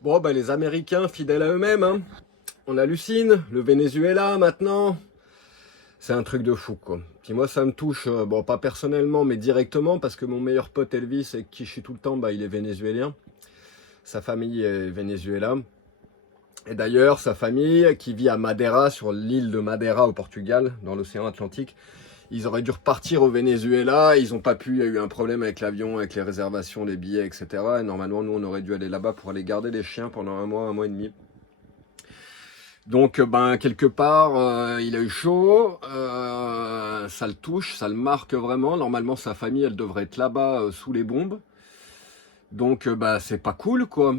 Bon, bah, les Américains, fidèles à eux-mêmes, hein. On hallucine. Le Venezuela, maintenant, c'est un truc de fou, quoi. Puis moi, ça me touche, bon, pas personnellement, mais directement, parce que mon meilleur pote Elvis, avec qui je suis tout le temps, bah, il est vénézuélien. Sa famille est Venezuela. Et d'ailleurs, sa famille, qui vit à Madeira, sur l'île de Madeira au Portugal, dans l'océan Atlantique, ils auraient dû repartir au Venezuela, ils n'ont pas pu, il y a eu un problème avec l'avion, avec les réservations, les billets, etc. Et normalement, nous, on aurait dû aller là-bas pour aller garder les chiens pendant un mois et demi. Donc, ben, quelque part, il a eu chaud, ça le touche, ça le marque vraiment. Normalement, sa famille, elle devrait être là-bas sous les bombes. Donc, bah, c'est pas cool, quoi.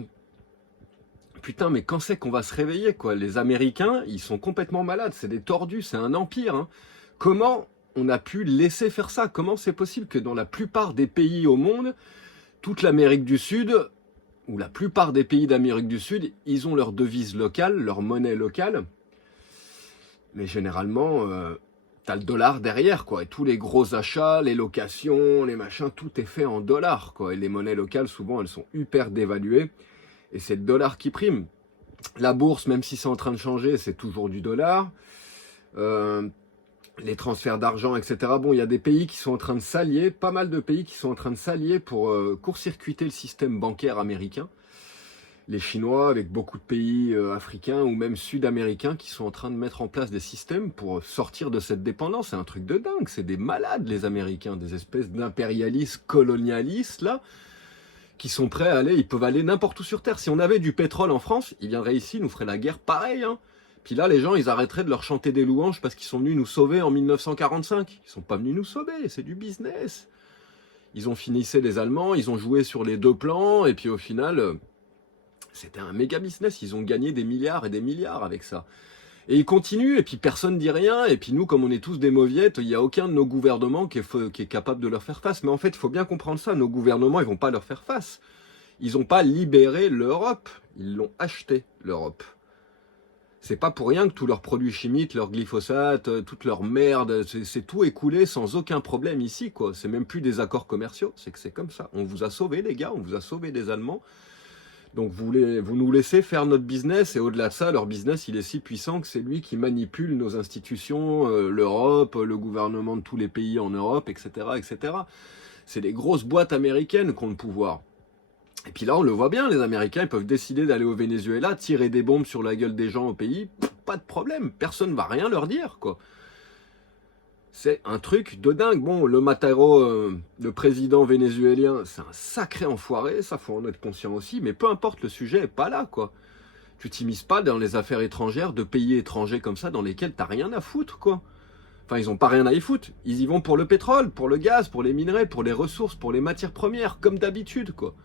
Putain, mais quand c'est qu'on va se réveiller, quoi? Les Américains, ils sont complètement malades, c'est des tordus, c'est un empire, hein. Comment on a pu laisser faire ça? Comment c'est possible que dans la plupart des pays au monde, toute l'Amérique du Sud, ou la plupart des pays d'Amérique du Sud, ils ont leur devise locale, leur monnaie locale, mais généralement, t'as le dollar derrière, quoi. Et tous les gros achats, les locations, les machins, tout est fait en dollars, quoi. Et les monnaies locales, souvent, elles sont hyper dévaluées, et c'est le dollar qui prime. La bourse, même si c'est en train de changer, c'est toujours du dollar. Euh, les transferts d'argent, etc. Bon, il y a des pays qui sont en train de s'allier, pas mal de pays qui sont en train de s'allier pour court-circuiter le système bancaire américain. Les Chinois, avec beaucoup de pays africains ou même sud-américains qui sont en train de mettre en place des systèmes pour sortir de cette dépendance. C'est un truc de dingue, c'est des malades les Américains, des espèces d'impérialistes, colonialistes, là, qui sont prêts à aller, ils peuvent aller n'importe où sur Terre. Si on avait du pétrole en France, ils viendraient ici, ils nous feraient la guerre pareil, hein. Puis là, les gens, ils arrêteraient de leur chanter des louanges parce qu'ils sont venus nous sauver en 1945. Ils sont pas venus nous sauver, c'est du business. Ils ont finissé les Allemands, ils ont joué sur les deux plans, et puis au final, c'était un méga business. Ils ont gagné des milliards et des milliards avec ça. Et ils continuent, et puis personne dit rien, et puis nous, comme on est tous des mauviettes, il n'y a aucun de nos gouvernements qui est capable de leur faire face. Mais en fait, il faut bien comprendre ça, nos gouvernements, ils vont pas leur faire face. Ils n'ont pas libéré l'Europe, ils l'ont acheté, l'Europe. C'est pas pour rien que tous leurs produits chimiques, leurs glyphosates, toute leur merde, c'est tout écoulé sans aucun problème ici, quoi. C'est même plus des accords commerciaux, c'est que c'est comme ça. On vous a sauvés, les gars, on vous a sauvés des Allemands. Donc vous nous laissez faire notre business, et au-delà de ça, leur business, il est si puissant que c'est lui qui manipule nos institutions, l'Europe, le gouvernement de tous les pays en Europe, etc., etc. C'est des grosses boîtes américaines qui ont le pouvoir. Et puis là, on le voit bien, les Américains, ils peuvent décider d'aller au Venezuela, tirer des bombes sur la gueule des gens au pays, pas de problème, personne va rien leur dire, quoi. C'est un truc de dingue. Bon, le Mataro, le président vénézuélien, c'est un sacré enfoiré, ça faut en être conscient aussi, mais peu importe, le sujet est pas là, quoi. Tu t'immisces pas dans les affaires étrangères de pays étrangers comme ça, dans lesquels t'as rien à foutre, quoi. Enfin, ils ont pas rien à y foutre, ils y vont pour le pétrole, pour le gaz, pour les minerais, pour les ressources, pour les matières premières, comme d'habitude, quoi.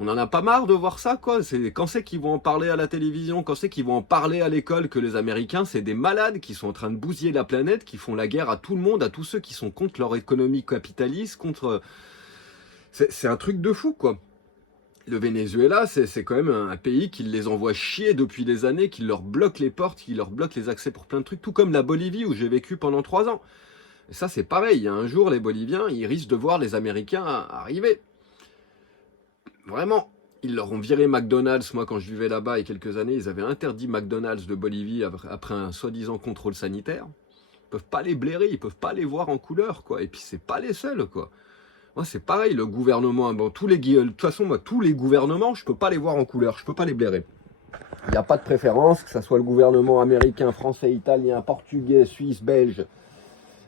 On en a pas marre de voir ça, quoi. Quand c'est qu'ils vont en parler à la télévision, quand c'est qu'ils vont en parler à l'école, que les Américains, c'est des malades qui sont en train de bousiller la planète, qui font la guerre à tout le monde, à tous ceux qui sont contre leur économie capitaliste, contre... C'est un truc de fou, quoi. Le Venezuela, c'est quand même un pays qui les envoie chier depuis des années, qui leur bloque les portes, qui leur bloque les accès pour plein de trucs, tout comme la Bolivie, où j'ai vécu pendant 3 ans. Et ça, c'est pareil. Il y a un jour, les Boliviens, ils risquent de voir les Américains arriver. Vraiment, ils leur ont viré McDonald's. Moi, quand je vivais là-bas il y a quelques années, ils avaient interdit McDonald's de Bolivie après un soi-disant contrôle sanitaire. Ils peuvent pas les blairer, ils peuvent pas les voir en couleur, quoi. Et puis, c'est pas les seuls, quoi. Moi, c'est pareil, le gouvernement, bon, de toute façon, moi, tous les gouvernements, je peux pas les voir en couleur, je peux pas les blairer. Il n'y a pas de préférence, que ce soit le gouvernement américain, français, italien, portugais, suisse, belge,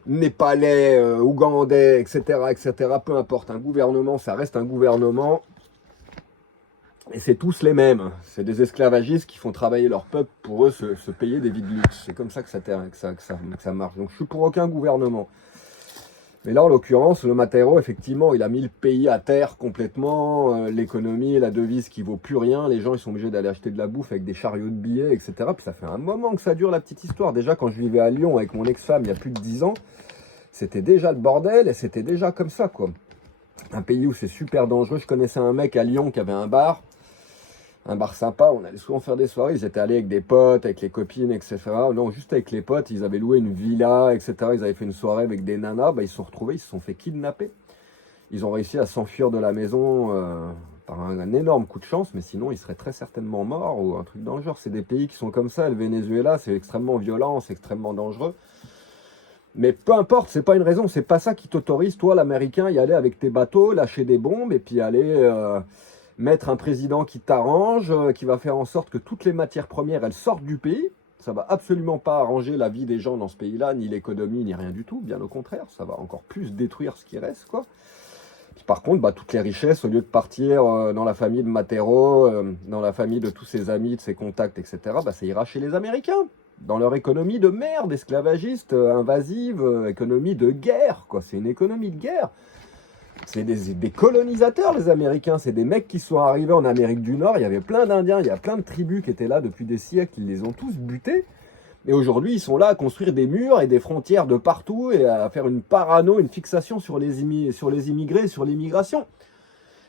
népalais, ougandais, etc., etc., peu importe. Un gouvernement, ça reste un gouvernement. Et c'est tous les mêmes. C'est des esclavagistes qui font travailler leur peuple pour eux se payer des vies de luxe. C'est comme ça que ça marche. Donc je suis pour aucun gouvernement. Mais là, en l'occurrence, le Matero, effectivement, il a mis le pays à terre complètement. L'économie, la devise qui vaut plus rien. Les gens, ils sont obligés d'aller acheter de la bouffe avec des chariots de billets, etc. Puis ça fait un moment que ça dure, la petite histoire. Déjà, quand je vivais à Lyon avec mon ex-femme, il y a plus de 10 ans, c'était déjà le bordel et c'était déjà comme ça, quoi. Un pays où c'est super dangereux. Je connaissais un mec à Lyon qui avait un bar sympa, on allait souvent faire des soirées, ils étaient allés avec des potes, avec les copines, etc. Non, juste avec les potes, ils avaient loué une villa, etc. Ils avaient fait une soirée avec des nanas, bah, ils se sont retrouvés, ils se sont fait kidnapper. Ils ont réussi à s'enfuir de la maison par un énorme coup de chance, mais sinon ils seraient très certainement morts ou un truc dans le genre. C'est des pays qui sont comme ça, le Venezuela, c'est extrêmement violent, c'est extrêmement dangereux. Mais peu importe, c'est pas une raison, c'est pas ça qui t'autorise, toi, l'Américain, y aller avec tes bateaux, lâcher des bombes et puis aller mettre un président qui t'arrange, qui va faire en sorte que toutes les matières premières, elles sortent du pays. Ça va absolument pas arranger la vie des gens dans ce pays-là, ni l'économie, ni rien du tout, bien au contraire, ça va encore plus détruire ce qui reste, quoi. Puis par contre, bah, toutes les richesses, au lieu de partir dans la famille de Matero, dans la famille de tous ses amis, de ses contacts, etc., bah, ça ira chez les Américains. Dans leur économie de merde, esclavagiste, invasive, économie de guerre, quoi. C'est une économie de guerre. C'est des colonisateurs, les Américains. C'est des mecs qui sont arrivés en Amérique du Nord. Il y avait plein d'Indiens, il y a plein de tribus qui étaient là depuis des siècles. Ils les ont tous butés. Et aujourd'hui, ils sont là à construire des murs et des frontières de partout et à faire une parano, une fixation sur les immigrés, sur l'immigration.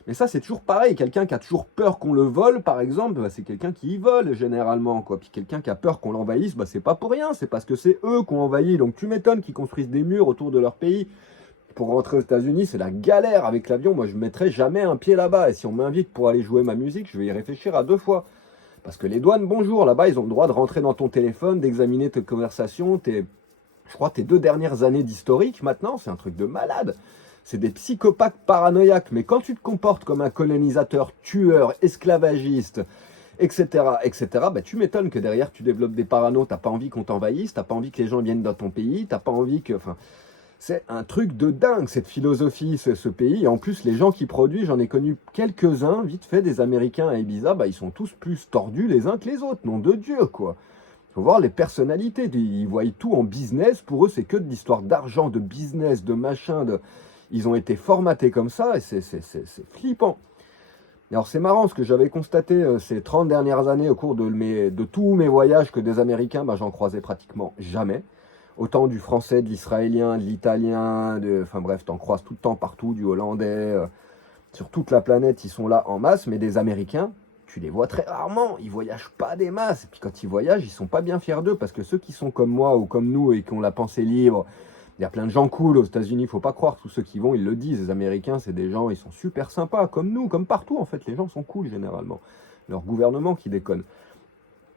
Mais ça, c'est toujours pareil. Quelqu'un qui a toujours peur qu'on le vole, par exemple, bah, c'est quelqu'un qui y vole, généralement, quoi. Puis quelqu'un qui a peur qu'on l'envahisse, bah, c'est pas pour rien. C'est parce que c'est eux qui ont envahi. Donc tu m'étonnes qu'ils construisent des murs autour de leur pays. Pour rentrer aux États-Unis, c'est la galère avec l'avion. Moi, je ne mettrai jamais un pied là-bas. Et si on m'invite pour aller jouer ma musique, je vais y réfléchir à 2 fois. Parce que les douanes, bonjour, là-bas, ils ont le droit de rentrer dans ton téléphone, d'examiner tes conversations, je crois, tes 2 dernières années d'historique maintenant. C'est un truc de malade. C'est des psychopathes paranoïaques. Mais quand tu te comportes comme un colonisateur, tueur, esclavagiste, etc., etc., bah, tu m'étonnes que derrière, tu développes des paranos. Tu n'as pas envie qu'on t'envahisse, tu n'as pas envie que les gens viennent dans ton pays, tu n'as pas envie que... Enfin, c'est un truc de dingue, cette philosophie, ce pays. Et en plus, les gens qui produisent, j'en ai connu quelques-uns, vite fait, des Américains à Ibiza, bah, ils sont tous plus tordus les uns que les autres. Nom de Dieu, quoi. Il faut voir les personnalités. Ils voient tout en business. Pour eux, c'est que de l'histoire d'argent, de business, de machin. Ils ont été formatés comme ça et c'est flippant. Alors, c'est marrant, ce que j'avais constaté ces 30 dernières années au cours de tous mes voyages, que des Américains, bah, j'en croisais pratiquement jamais. Autant du français, de l'israélien, de l'italien, enfin bref, t'en croises tout le temps partout, du hollandais. Sur toute la planète, ils sont là en masse, mais des Américains, tu les vois très rarement. Ils voyagent pas des masses. Et puis quand ils voyagent, ils sont pas bien fiers d'eux, parce que ceux qui sont comme moi ou comme nous et qui ont la pensée libre, il y a plein de gens cool aux États-Unis, faut pas croire, tous ceux qui vont, ils le disent. Les Américains, c'est des gens, ils sont super sympas, comme nous, comme partout en fait. Les gens sont cool généralement. Leur gouvernement qui déconne.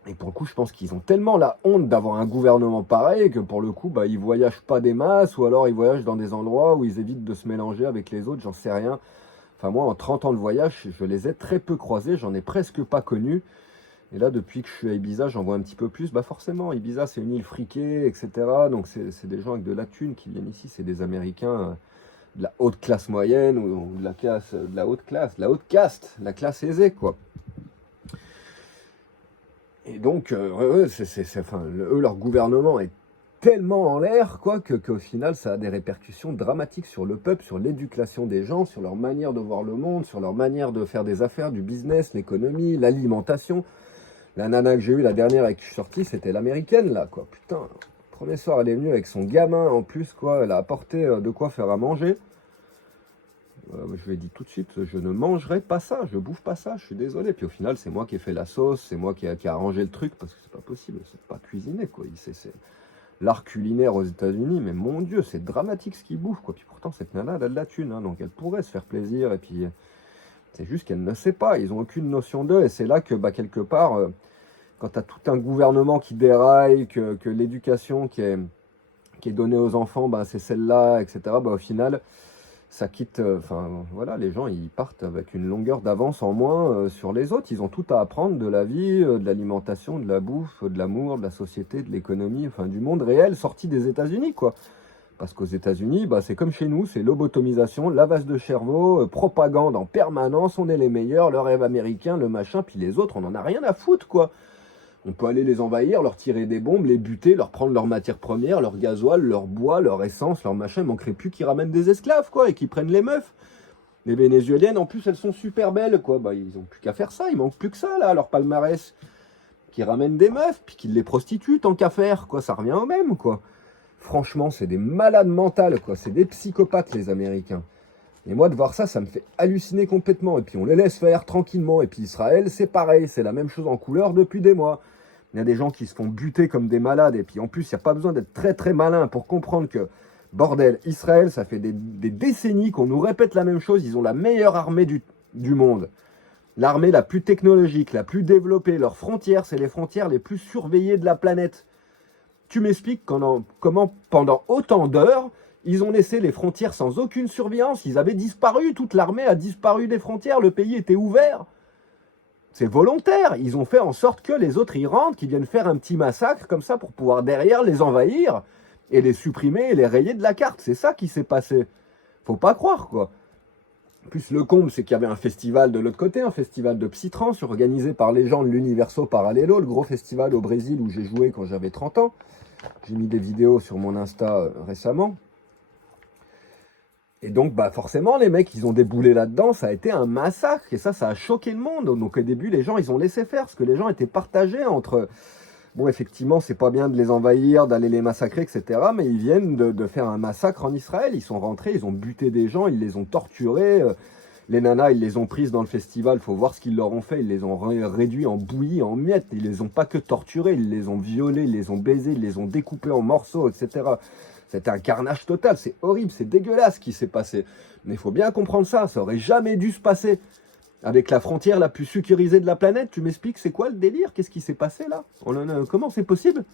Et pour le coup, je pense qu'ils ont tellement la honte d'avoir un gouvernement pareil que pour le coup, bah, ils voyagent pas des masses, ou alors ils voyagent dans des endroits où ils évitent de se mélanger avec les autres, j'en sais rien. Enfin moi, en 30 ans de voyage, je les ai très peu croisés, j'en ai presque pas connus. Et là, depuis que je suis à Ibiza, j'en vois un petit peu plus. Bah forcément, Ibiza, c'est une île friquée, etc. Donc c'est des gens avec de la thune qui viennent ici, c'est des Américains de la haute classe moyenne ou de la haute classe, de la haute caste, la classe aisée, quoi. Et donc, eux, leur gouvernement est tellement en l'air, quoi, qu'au final, ça a des répercussions dramatiques sur le peuple, sur l'éducation des gens, sur leur manière de voir le monde, sur leur manière de faire des affaires, du business, l'économie, l'alimentation. La nana que j'ai eue, la dernière avec qui je suis sorti, c'était l'américaine, là, quoi. Putain, le premier soir, elle est venue avec son gamin, en plus, quoi. Elle a apporté de quoi faire à manger. Je lui ai dit tout de suite, je ne mangerai pas ça, je bouffe pas ça, je suis désolé. Puis au final, c'est moi qui ai fait la sauce, c'est moi qui ai arrangé le truc, parce que c'est pas possible, c'est pas cuisiner, quoi. C'est l'art culinaire aux États-Unis, mais mon Dieu, c'est dramatique ce qu'ils bouffent, quoi. Puis pourtant, cette nana, elle a de la thune, hein, donc elle pourrait se faire plaisir, et puis c'est juste qu'elle ne sait pas, ils ont aucune notion d'eux, et c'est là que, bah, quelque part, quand tu as tout un gouvernement qui déraille, que l'éducation qui est donnée aux enfants, bah, c'est celle-là, etc., bah, au final, ça quitte, voilà, les gens, ils partent avec une longueur d'avance en moins sur les autres. Ils ont tout à apprendre de la vie, de l'alimentation, de la bouffe, de l'amour, de la société, de l'économie, enfin du monde réel sorti des États-Unis, quoi. Parce qu'aux États-Unis, bah, c'est comme chez nous, c'est lobotomisation, lavage de cerveau, propagande en permanence, on est les meilleurs, le rêve américain, le machin, puis les autres, on en a rien à foutre, quoi. On peut aller les envahir, leur tirer des bombes, les buter, leur prendre leurs matières premières, leur gasoil, leur bois, leur essence, leur machin. Il ne manquerait plus qu'ils ramènent des esclaves, quoi, et qu'ils prennent les meufs. Les Vénézuéliennes, en plus, elles sont super belles, quoi. Bah, ils n'ont plus qu'à faire ça, il manque plus que ça, là, leur palmarès. Qu'ils ramènent des meufs, puis qu'ils les prostituent, tant qu'à faire, quoi. Ça revient au même, quoi. Franchement, c'est des malades mentales, quoi. C'est des psychopathes, les Américains. Et moi, de voir ça, ça me fait halluciner complètement. Et puis, on les laisse faire tranquillement. Et puis, Israël, c'est pareil. C'est la même chose en couleur depuis des mois. Il y a des gens qui se font buter comme des malades. Et puis en plus, il n'y a pas besoin d'être très très malin pour comprendre que, bordel, Israël, ça fait des décennies qu'on nous répète la même chose. Ils ont la meilleure armée du monde. L'armée la plus technologique, la plus développée, leurs frontières, c'est les frontières les plus surveillées de la planète. Tu m'expliques comment pendant autant d'heures, ils ont laissé les frontières sans aucune surveillance, ils avaient disparu, toute l'armée a disparu des frontières, le pays était ouvert. C'est volontaire, ils ont fait en sorte que les autres y rentrent, qu'ils viennent faire un petit massacre comme ça pour pouvoir derrière les envahir et les supprimer et les rayer de la carte. C'est ça qui s'est passé. Faut pas croire, quoi. En plus, le comble, c'est qu'il y avait un festival de l'autre côté, un festival de psytrance organisé par les gens de l'Universo Parallelo, le gros festival au Brésil où j'ai joué quand j'avais 30 ans. J'ai mis des vidéos sur mon Insta récemment. Et donc, bah forcément, les mecs, ils ont déboulé là-dedans, ça a été un massacre, et ça a choqué le monde. Donc au début, les gens, ils ont laissé faire, parce que les gens étaient partagés entre... Bon, effectivement, c'est pas bien de les envahir, d'aller les massacrer, etc. Mais ils viennent de faire un massacre en Israël. Ils sont rentrés, ils ont buté des gens, ils les ont torturés. Les nanas, ils les ont prises dans le festival. Faut voir ce qu'ils leur ont fait. Ils les ont réduits en bouillie, en miettes. Ils les ont pas que torturés, ils les ont violés, ils les ont baisés, ils les ont découpés en morceaux, etc. C'était un carnage total. C'est horrible, c'est dégueulasse ce qui s'est passé. Mais il faut bien comprendre ça. Ça aurait jamais dû se passer. Avec la frontière la plus sécurisée de la planète, tu m'expliques c'est quoi le délire? Qu'est-ce qui s'est passé là? Comment c'est possible?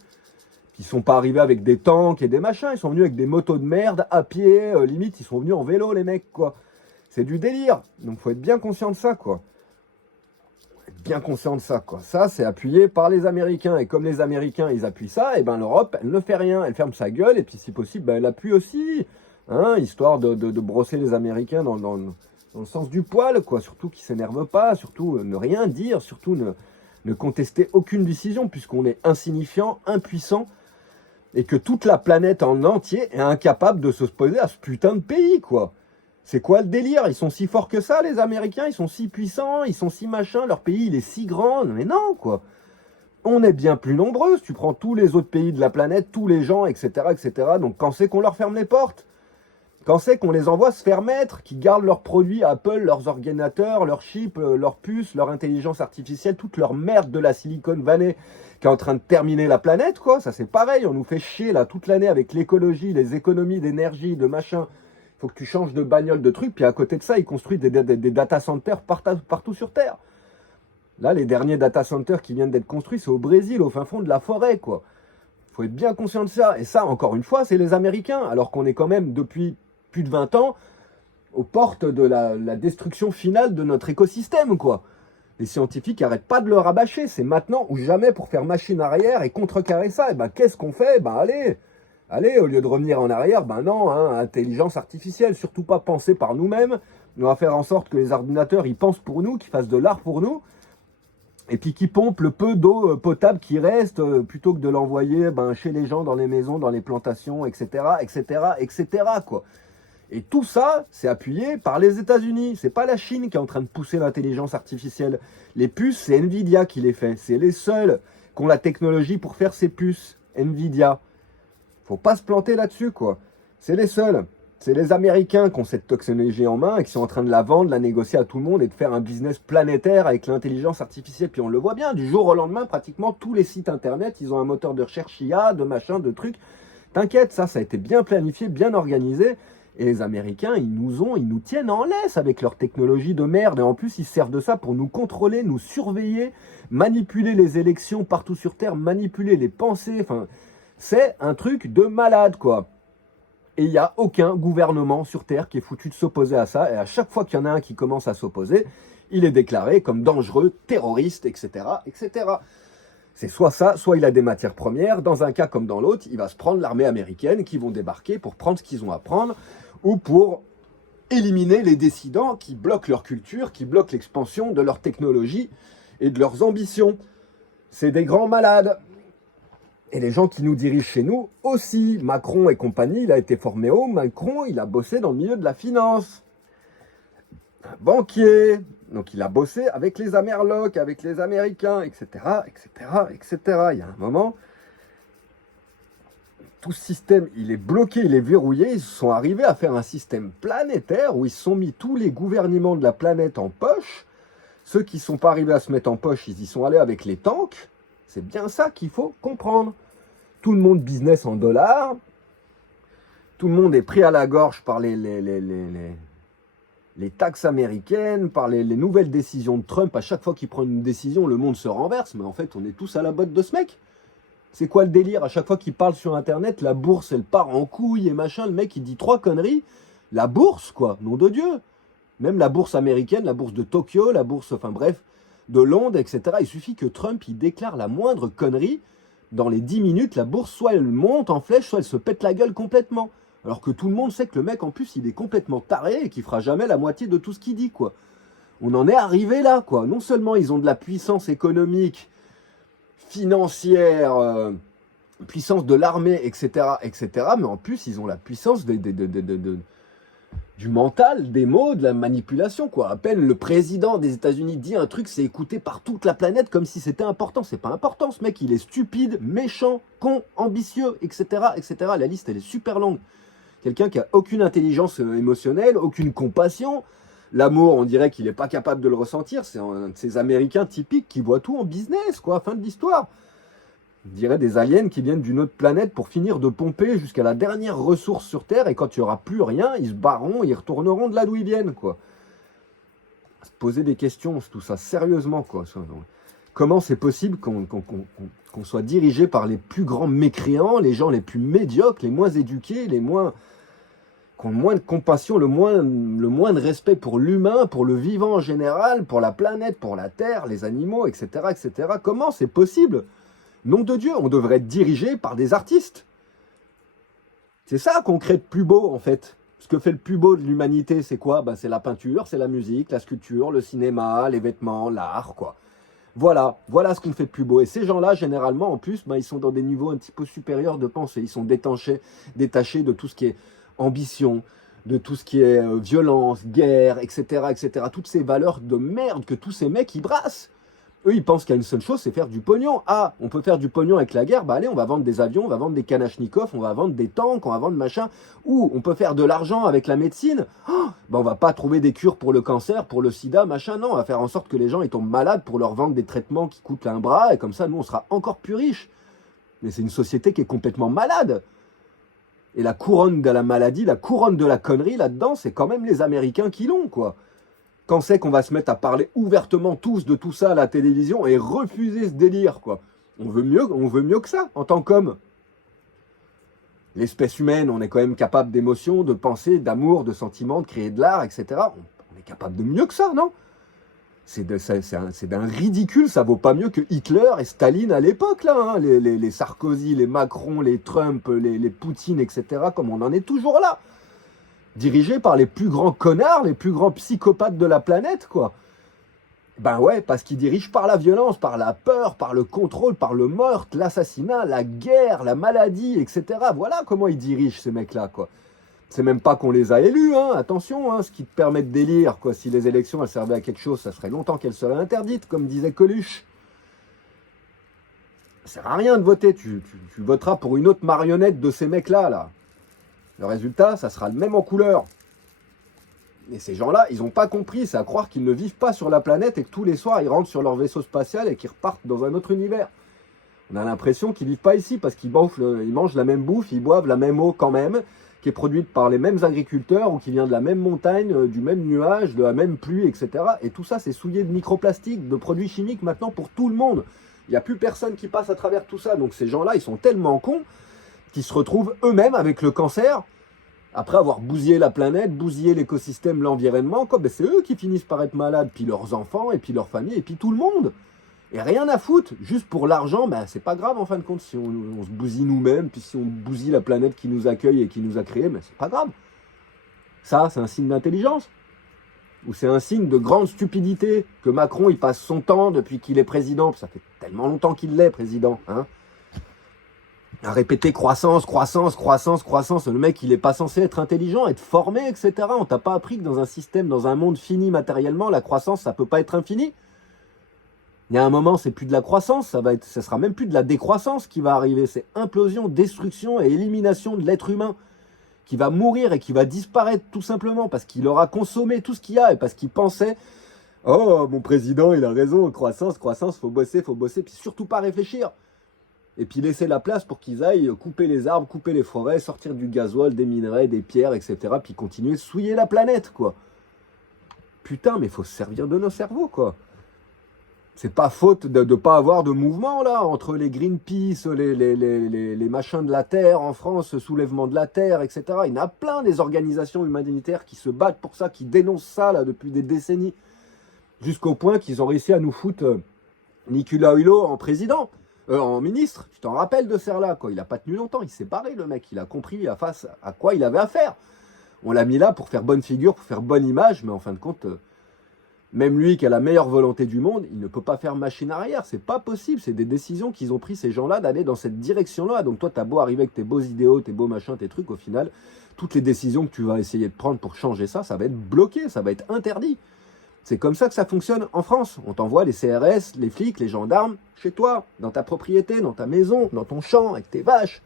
Ils sont pas arrivés avec des tanks et des machins, ils sont venus avec des motos de merde, à pied, limite ils sont venus en vélo les mecs quoi. C'est du délire, donc faut être bien conscient de ça quoi. Être bien conscient de ça quoi. Ça c'est appuyé par les Américains, et comme les Américains ils appuient ça, et ben l'Europe elle ne fait rien, elle ferme sa gueule, et puis si possible ben, elle appuie aussi, hein, histoire de brosser les Américains dans le sens du poil, quoi. Surtout qu'ils ne s'énervent pas, surtout ne rien dire, surtout ne contester aucune décision, puisqu'on est insignifiant, impuissant, et que toute la planète en entier est incapable de se poser à ce putain de pays, quoi. C'est quoi le délire? Ils sont si forts que ça, les Américains? Ils sont si puissants, ils sont si machins, leur pays, il est si grand. Mais non, quoi. On est bien plus nombreux. Si tu prends tous les autres pays de la planète, tous les gens, etc., etc., donc quand c'est qu'on leur ferme les portes? Quand c'est qu'on les envoie se faire mettre, qu'ils gardent leurs produits Apple, leurs ordinateurs, leurs chips, leurs puces, leur intelligence artificielle, toute leur merde de la Silicon Valley qui est en train de terminer la planète, quoi. Ça c'est pareil, on nous fait chier là toute l'année avec l'écologie, les économies d'énergie, de machin. Il faut que tu changes de bagnole, de trucs, puis à côté de ça, ils construisent des data centers partout sur Terre. Là, les derniers data centers qui viennent d'être construits, c'est au Brésil, au fin fond de la forêt, quoi. Il faut être bien conscient de ça. Et ça, encore une fois, c'est les Américains, alors qu'on est quand même depuis plus de 20 ans, aux portes de la destruction finale de notre écosystème, quoi. Les scientifiques n'arrêtent pas de le rabâcher, c'est maintenant ou jamais pour faire machine arrière et contrecarrer ça. Et ben qu'est-ce qu'on fait? Ben allez, au lieu de revenir en arrière, ben non, hein, intelligence artificielle, surtout pas penser par nous-mêmes. On va faire en sorte que les ordinateurs, ils pensent pour nous, qu'ils fassent de l'art pour nous, et puis qui pompent le peu d'eau potable qui reste, plutôt que de l'envoyer chez les gens, dans les maisons, dans les plantations, etc., etc., etc., quoi. Et tout ça, c'est appuyé par les États-Unis. C'est pas la Chine qui est en train de pousser l'intelligence artificielle. Les puces, c'est Nvidia qui les fait. C'est les seuls qui ont la technologie pour faire ces puces. Nvidia. Faut pas se planter là-dessus, quoi. C'est les seuls. C'est les Américains qui ont cette technologie en main et qui sont en train de la vendre, la négocier à tout le monde et de faire un business planétaire avec l'intelligence artificielle. Puis on le voit bien, du jour au lendemain, pratiquement tous les sites internet, ils ont un moteur de recherche IA, de machin, de trucs. T'inquiète, ça a été bien planifié, bien organisé. Et les Américains, ils nous tiennent en laisse avec leur technologie de merde. Et en plus, ils servent de ça pour nous contrôler, nous surveiller, manipuler les élections partout sur Terre, manipuler les pensées. Enfin, c'est un truc de malade, quoi. Et il n'y a aucun gouvernement sur Terre qui est foutu de s'opposer à ça. Et à chaque fois qu'il y en a un qui commence à s'opposer, il est déclaré comme dangereux, terroriste, etc., etc. C'est soit ça, soit il a des matières premières. Dans un cas comme dans l'autre, il va se prendre l'armée américaine qui vont débarquer pour prendre ce qu'ils ont à prendre ou pour éliminer les dissidents qui bloquent leur culture, qui bloquent l'expansion de leur technologie et de leurs ambitions. C'est des grands malades. Et les gens qui nous dirigent chez nous aussi. Macron et compagnie, il a été formé où? Macron, il a bossé dans le milieu de la finance. Un banquier. Donc il a bossé avec les Amerlocs, avec les Américains, etc., etc., etc. Il y a un moment, tout ce système, il est bloqué, il est verrouillé. Ils sont arrivés à faire un système planétaire où ils se sont mis tous les gouvernements de la planète en poche. Ceux qui ne sont pas arrivés à se mettre en poche, ils y sont allés avec les tanks. C'est bien ça qu'il faut comprendre. Tout le monde business en dollars. Tout le monde est pris à la gorge par les les taxes américaines, par les nouvelles décisions de Trump. À chaque fois qu'il prend une décision, le monde se renverse. Mais en fait, on est tous à la botte de ce mec. C'est quoi le délire? À chaque fois qu'il parle sur Internet, la bourse, elle part en couille et machin. Le mec, il dit 3 conneries. La bourse, quoi, nom de Dieu. Même la bourse américaine, la bourse de Tokyo, la bourse, enfin bref, de Londres, etc. Il suffit que Trump, il déclare la moindre connerie. Dans les 10 minutes, la bourse, soit elle monte en flèche, soit elle se pète la gueule complètement. Alors que tout le monde sait que le mec, en plus, il est complètement taré et qu'il fera jamais la moitié de tout ce qu'il dit, quoi. On en est arrivé là, quoi. Non seulement ils ont de la puissance économique, financière, puissance de l'armée, etc., mais en plus, ils ont la puissance du mental, des mots, de la manipulation, quoi. À peine le président des États-Unis dit un truc, c'est écouté par toute la planète comme si c'était important. C'est pas important, ce mec, il est stupide, méchant, con, ambitieux, etc., La liste, elle est super longue. Quelqu'un qui a aucune intelligence émotionnelle, aucune compassion. L'amour, on dirait qu'il n'est pas capable de le ressentir. C'est un de ces Américains typiques qui voient tout en business, quoi, fin de l'histoire. On dirait des aliens qui viennent d'une autre planète pour finir de pomper jusqu'à la dernière ressource sur Terre. Et quand il n'y aura plus rien, ils se barreront, ils retourneront de là d'où ils viennent, quoi. Se poser des questions, tout ça, sérieusement, quoi. Comment c'est possible qu'on soit dirigé par les plus grands mécréants, les gens les plus médiocres, les moins éduqués, les moins... qui ont le moins de compassion, le moins de respect pour l'humain, pour le vivant en général, pour la planète, pour la terre, les animaux, etc., Comment c'est possible? Nom de Dieu, on devrait être dirigé par des artistes. C'est ça qu'on crée de plus beau, en fait. Ce que fait le plus beau de l'humanité, c'est quoi? C'est la peinture, c'est la musique, la sculpture, le cinéma, les vêtements, l'art, quoi. Voilà ce qu'on fait de plus beau. Et ces gens-là, généralement, en plus, ils sont dans des niveaux un petit peu supérieurs de pensée. Ils sont détachés de tout ce qui est ambition, de tout ce qui est violence, guerre, etc., Toutes ces valeurs de merde que tous ces mecs, ils brassent. Eux, ils pensent qu'il y a une seule chose, c'est faire du pognon. Ah, on peut faire du pognon avec la guerre, allez, on va vendre des avions, on va vendre des kalachnikovs, on va vendre des tanks, on va vendre machin. Ou on peut faire de l'argent avec la médecine. Oh, on va pas trouver des cures pour le cancer, pour le sida, machin. Non, on va faire en sorte que les gens ils tombent malades pour leur vendre des traitements qui coûtent un bras. Et comme ça, nous, on sera encore plus riches. Mais c'est une société qui est complètement malade. Et la couronne de la maladie, la couronne de la connerie là-dedans, c'est quand même les Américains qui l'ont, quoi. Quand c'est qu'on va se mettre à parler ouvertement tous de tout ça à la télévision et refuser ce délire, quoi. On veut mieux que ça, en tant qu'homme. L'espèce humaine, on est quand même capable d'émotions, de pensées, d'amour, de sentiments, de créer de l'art, etc. On est capable de mieux que ça, non? C'est d'un ridicule, ça vaut pas mieux que Hitler et Staline à l'époque, là, hein. Les Sarkozy, les Macron, les Trump, les Poutine, etc., comme on en est toujours là. Dirigés par les plus grands connards, les plus grands psychopathes de la planète, quoi. Ouais, parce qu'ils dirigent par la violence, par la peur, par le contrôle, par le meurtre, l'assassinat, la guerre, la maladie, etc. Voilà comment ils dirigent ces mecs-là, quoi. C'est même pas qu'on les a élus, hein, attention, hein, ce qui te permet de d'élire, quoi. Si les élections elles servaient à quelque chose, ça serait longtemps qu'elles seraient interdites, comme disait Coluche. Ça sert à rien de voter, tu voteras pour une autre marionnette de ces mecs-là, là. Le résultat, ça sera le même en couleur. Et ces gens-là, ils n'ont pas compris, c'est à croire qu'ils ne vivent pas sur la planète et que tous les soirs, ils rentrent sur leur vaisseau spatial et qu'ils repartent dans un autre univers. On a l'impression qu'ils ne vivent pas ici parce qu'ils mangent la même bouffe, ils boivent la même eau quand même, qui est produite par les mêmes agriculteurs ou qui vient de la même montagne, du même nuage, de la même pluie, etc. Et tout ça, c'est souillé de microplastiques, de produits chimiques maintenant pour tout le monde. Il n'y a plus personne qui passe à travers tout ça. Donc ces gens-là, ils sont tellement cons qu'ils se retrouvent eux-mêmes avec le cancer, après avoir bousillé la planète, bousillé l'écosystème, l'environnement, c'est eux qui finissent par être malades, puis leurs enfants, et puis leur famille, et puis tout le monde. Et rien à foutre, juste pour l'argent, c'est pas grave en fin de compte, si on se bousille nous-mêmes, puis si on bousille la planète qui nous accueille et qui nous a créés, c'est pas grave. Ça, c'est un signe d'intelligence. Ou c'est un signe de grande stupidité que Macron, il passe son temps depuis qu'il est président, ça fait tellement longtemps qu'il l'est président, hein, à répéter croissance. Le mec, il est pas censé être intelligent, être formé, etc. On t'a pas appris que dans un système, dans un monde fini matériellement, la croissance, ça peut pas être infini. Il y a un moment, c'est plus de la croissance, ça sera même plus de la décroissance qui va arriver. C'est implosion, destruction et élimination de l'être humain qui va mourir et qui va disparaître tout simplement parce qu'il aura consommé tout ce qu'il y a et parce qu'il pensait « Oh, mon président, il a raison, croissance, faut bosser, puis surtout pas réfléchir. » Et puis laisser la place pour qu'ils aillent couper les arbres, couper les forêts, sortir du gasoil, des minerais, des pierres, etc. Puis continuer de souiller la planète, quoi. putain, mais il faut se servir de nos cerveaux, quoi. C'est pas faute de ne pas avoir de mouvement, là, entre les Greenpeace, les machins de la Terre en France, soulèvement de la Terre, etc. Il y en a plein des organisations humanitaires qui se battent pour ça, qui dénoncent ça, là, depuis des décennies. Jusqu'au point qu'ils ont réussi à nous foutre Nicolas Hulot en président, en ministre. Tu t'en rappelles de ça-là, quoi. Il n'a pas tenu longtemps, il s'est barré, le mec. Il a compris face à quoi il avait affaire. On l'a mis là pour faire bonne figure, pour faire bonne image, mais en fin de compte... même lui qui a la meilleure volonté du monde, il ne peut pas faire machine arrière. C'est pas possible. C'est des décisions qu'ils ont pris ces gens-là d'aller dans cette direction-là. Donc toi, t'as beau arriver avec tes beaux idéaux, tes beaux machins, tes trucs, au final, toutes les décisions que tu vas essayer de prendre pour changer ça, ça va être bloqué, ça va être interdit. C'est comme ça que ça fonctionne en France. On t'envoie les CRS, les flics, les gendarmes, chez toi, dans ta propriété, dans ta maison, dans ton champ, avec tes vaches,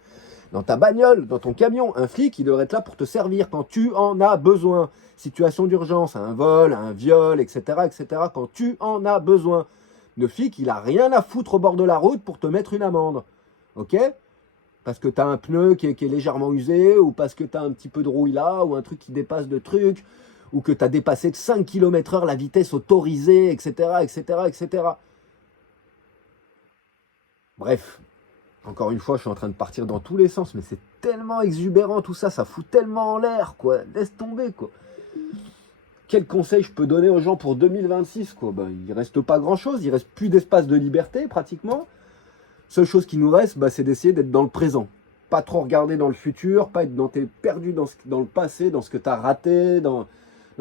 dans ta bagnole, dans ton camion. Un flic, il devrait être là pour te servir quand tu en as besoin. Situation d'urgence, un vol, un viol, etc., etc., quand tu en as besoin. Le flic, il a rien à foutre au bord de la route pour te mettre une amende. Ok? Parce que tu as un pneu qui est légèrement usé, ou parce que tu as un petit peu de rouille là, ou un truc qui dépasse de trucs, ou que tu as dépassé de 5 km/h la vitesse autorisée, etc., etc., etc. Bref. Encore une fois, je suis en train de partir dans tous les sens, mais c'est tellement exubérant tout ça, ça fout tellement en l'air, quoi. Laisse tomber, quoi. Quel conseil je peux donner aux gens pour 2026, quoi? Ben, il reste pas grand-chose, il reste plus d'espace de liberté, pratiquement. Seule chose qui nous reste, c'est d'essayer d'être dans le présent. Pas trop regarder dans le futur, pas être perdu dans le passé, dans ce que tu as raté, dans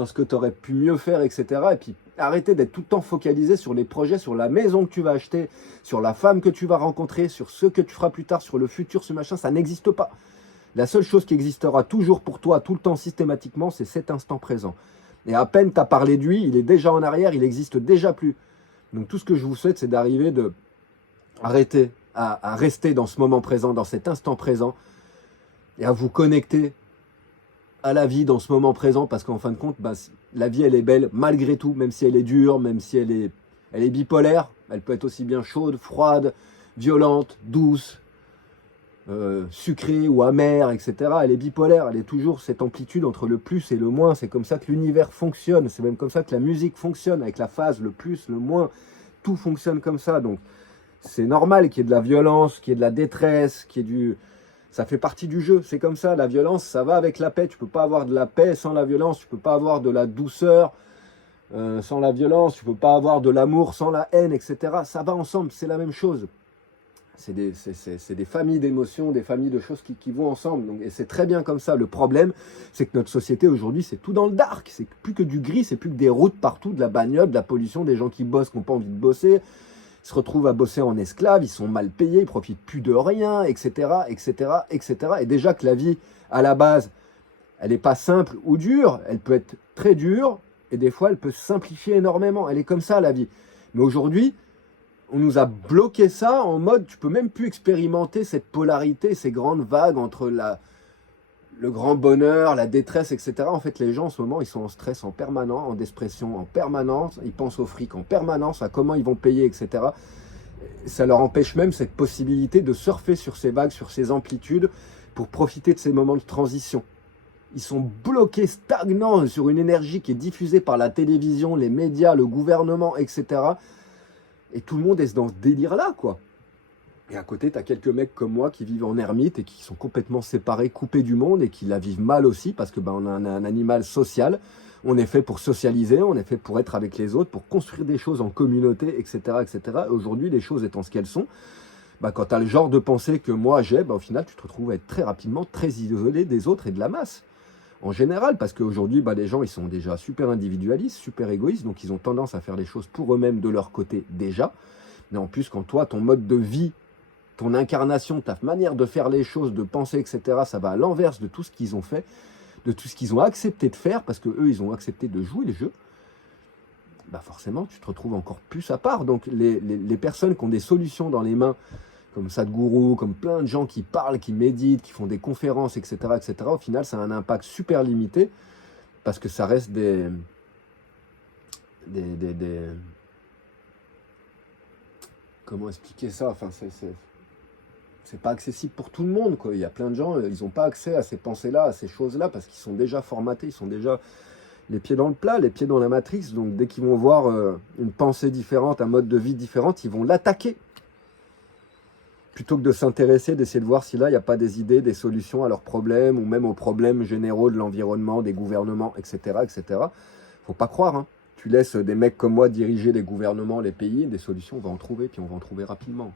ce que tu aurais pu mieux faire, etc. Et puis arrêter d'être tout le temps focalisé sur les projets, sur la maison que tu vas acheter, sur la femme que tu vas rencontrer, sur ce que tu feras plus tard, sur le futur, ce machin, ça n'existe pas. La seule chose qui existera toujours pour toi, tout le temps, systématiquement, c'est cet instant présent. Et à peine tu as parlé de lui, il est déjà en arrière, il n'existe déjà plus. Donc tout ce que je vous souhaite, c'est d'arriver arrêter à rester dans ce moment présent, dans cet instant présent, et à vous connecter à la vie dans ce moment présent, parce qu'en fin de compte, la vie, elle est belle, malgré tout, même si elle est dure, même si elle est bipolaire, elle peut être aussi bien chaude, froide, violente, douce, sucrée ou amère, etc. Elle est bipolaire, elle est toujours cette amplitude entre le plus et le moins. C'est comme ça que l'univers fonctionne, c'est même comme ça que la musique fonctionne, avec la phase, le plus, le moins, tout fonctionne comme ça. Donc c'est normal qu'il y ait de la violence, qu'il y ait de la détresse, qu'il y ait du... Ça fait partie du jeu, c'est comme ça, la violence, ça va avec la paix. Tu peux pas avoir de la paix sans la violence, tu peux pas avoir de la douceur sans la violence, tu peux pas avoir de l'amour sans la haine, etc. Ça va ensemble, c'est la même chose. C'est des familles d'émotions, des familles de choses qui vont ensemble. Donc, et c'est très bien comme ça. Le problème, c'est que notre société aujourd'hui, c'est tout dans le dark. C'est plus que du gris, c'est plus que des routes partout, de la bagnole, de la pollution, des gens qui bossent, qui n'ont pas envie de bosser, ils se retrouvent à bosser en esclaves, ils sont mal payés, ils profitent plus de rien, etc., etc., etc. Et déjà que la vie, à la base, elle n'est pas simple ou dure, elle peut être très dure, et des fois, elle peut se simplifier énormément. Elle est comme ça, la vie. Mais aujourd'hui, on nous a bloqué ça en mode, tu peux même plus expérimenter cette polarité, ces grandes vagues entre le grand bonheur, la détresse, etc. En fait, les gens, en ce moment, ils sont en stress en permanence, en dépression en permanence, ils pensent au fric en permanence, à comment ils vont payer, etc. Ça leur empêche même cette possibilité de surfer sur ces vagues, sur ces amplitudes, pour profiter de ces moments de transition. Ils sont bloqués, stagnants sur une énergie qui est diffusée par la télévision, les médias, le gouvernement, etc. Et tout le monde est dans ce délire-là, quoi. Et à côté, tu as quelques mecs comme moi qui vivent en ermite et qui sont complètement séparés, coupés du monde et qui la vivent mal aussi parce que on a un animal social. On est fait pour socialiser, on est fait pour être avec les autres, pour construire des choses en communauté, etc. etc. Aujourd'hui, les choses étant ce qu'elles sont, quand tu as le genre de pensée que moi j'ai, au final, tu te retrouves à être très rapidement très isolé des autres et de la masse. En général, parce qu'aujourd'hui, les gens, ils sont déjà super individualistes, super égoïstes, donc ils ont tendance à faire les choses pour eux-mêmes de leur côté déjà. Mais en plus, quand toi, ton mode de vie, ton incarnation, ta manière de faire les choses, de penser, etc., ça va à l'inverse de tout ce qu'ils ont fait, de tout ce qu'ils ont accepté de faire, parce qu'eux, ils ont accepté de jouer le jeu, forcément, tu te retrouves encore plus à part. Donc, les personnes qui ont des solutions dans les mains, comme Sadhguru, comme plein de gens qui parlent, qui méditent, qui font des conférences, etc., etc., au final, ça a un impact super limité, parce que ça reste comment expliquer ça? Enfin, c'est pas accessible pour tout le monde, quoi. Il y a plein de gens, ils n'ont pas accès à ces pensées-là, à ces choses-là, parce qu'ils sont déjà formatés, les pieds dans le plat, les pieds dans la matrice. Donc dès qu'ils vont voir une pensée différente, un mode de vie différent, ils vont l'attaquer. Plutôt que de s'intéresser, d'essayer de voir si là, il n'y a pas des idées, des solutions à leurs problèmes, ou même aux problèmes généraux de l'environnement, des gouvernements, etc. etc. Faut pas croire, hein. Tu laisses des mecs comme moi diriger les gouvernements, les pays, des solutions, on va en trouver, puis on va en trouver rapidement.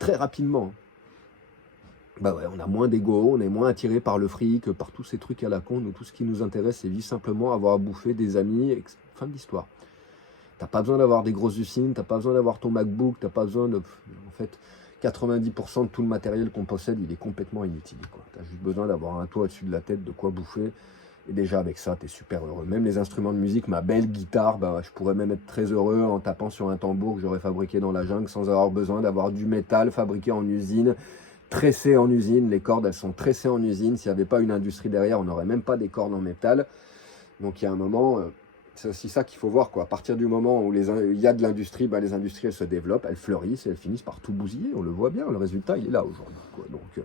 Très rapidement. Bah ouais, on a moins d'ego, on est moins attiré par le fric, par tous ces trucs à la con. Nous, tout ce qui nous intéresse, c'est vivre simplement, avoir à bouffer des amis, fin de l'histoire. T'as pas besoin d'avoir des grosses usines, t'as pas besoin d'avoir ton MacBook, t'as pas besoin de... En fait, 90% de tout le matériel qu'on possède, il est complètement inutile, quoi. T'as juste besoin d'avoir un toit au-dessus de la tête, de quoi bouffer. Et déjà, avec ça, t'es super heureux. Même les instruments de musique, ma belle guitare, bah, je pourrais même être très heureux en tapant sur un tambour que j'aurais fabriqué dans la jungle sans avoir besoin d'avoir du métal fabriqué en usine, tressé en usine. Les cordes, elles sont tressées en usine. S'il n'y avait pas une industrie derrière, on n'aurait même pas des cordes en métal. Donc, il y a un moment... c'est aussi ça qu'il faut voir, quoi. À partir du moment où il y a de l'industrie, bah, les industries elles se développent, elles fleurissent et elles finissent par tout bousiller. On le voit bien, le résultat il est là aujourd'hui, quoi. Donc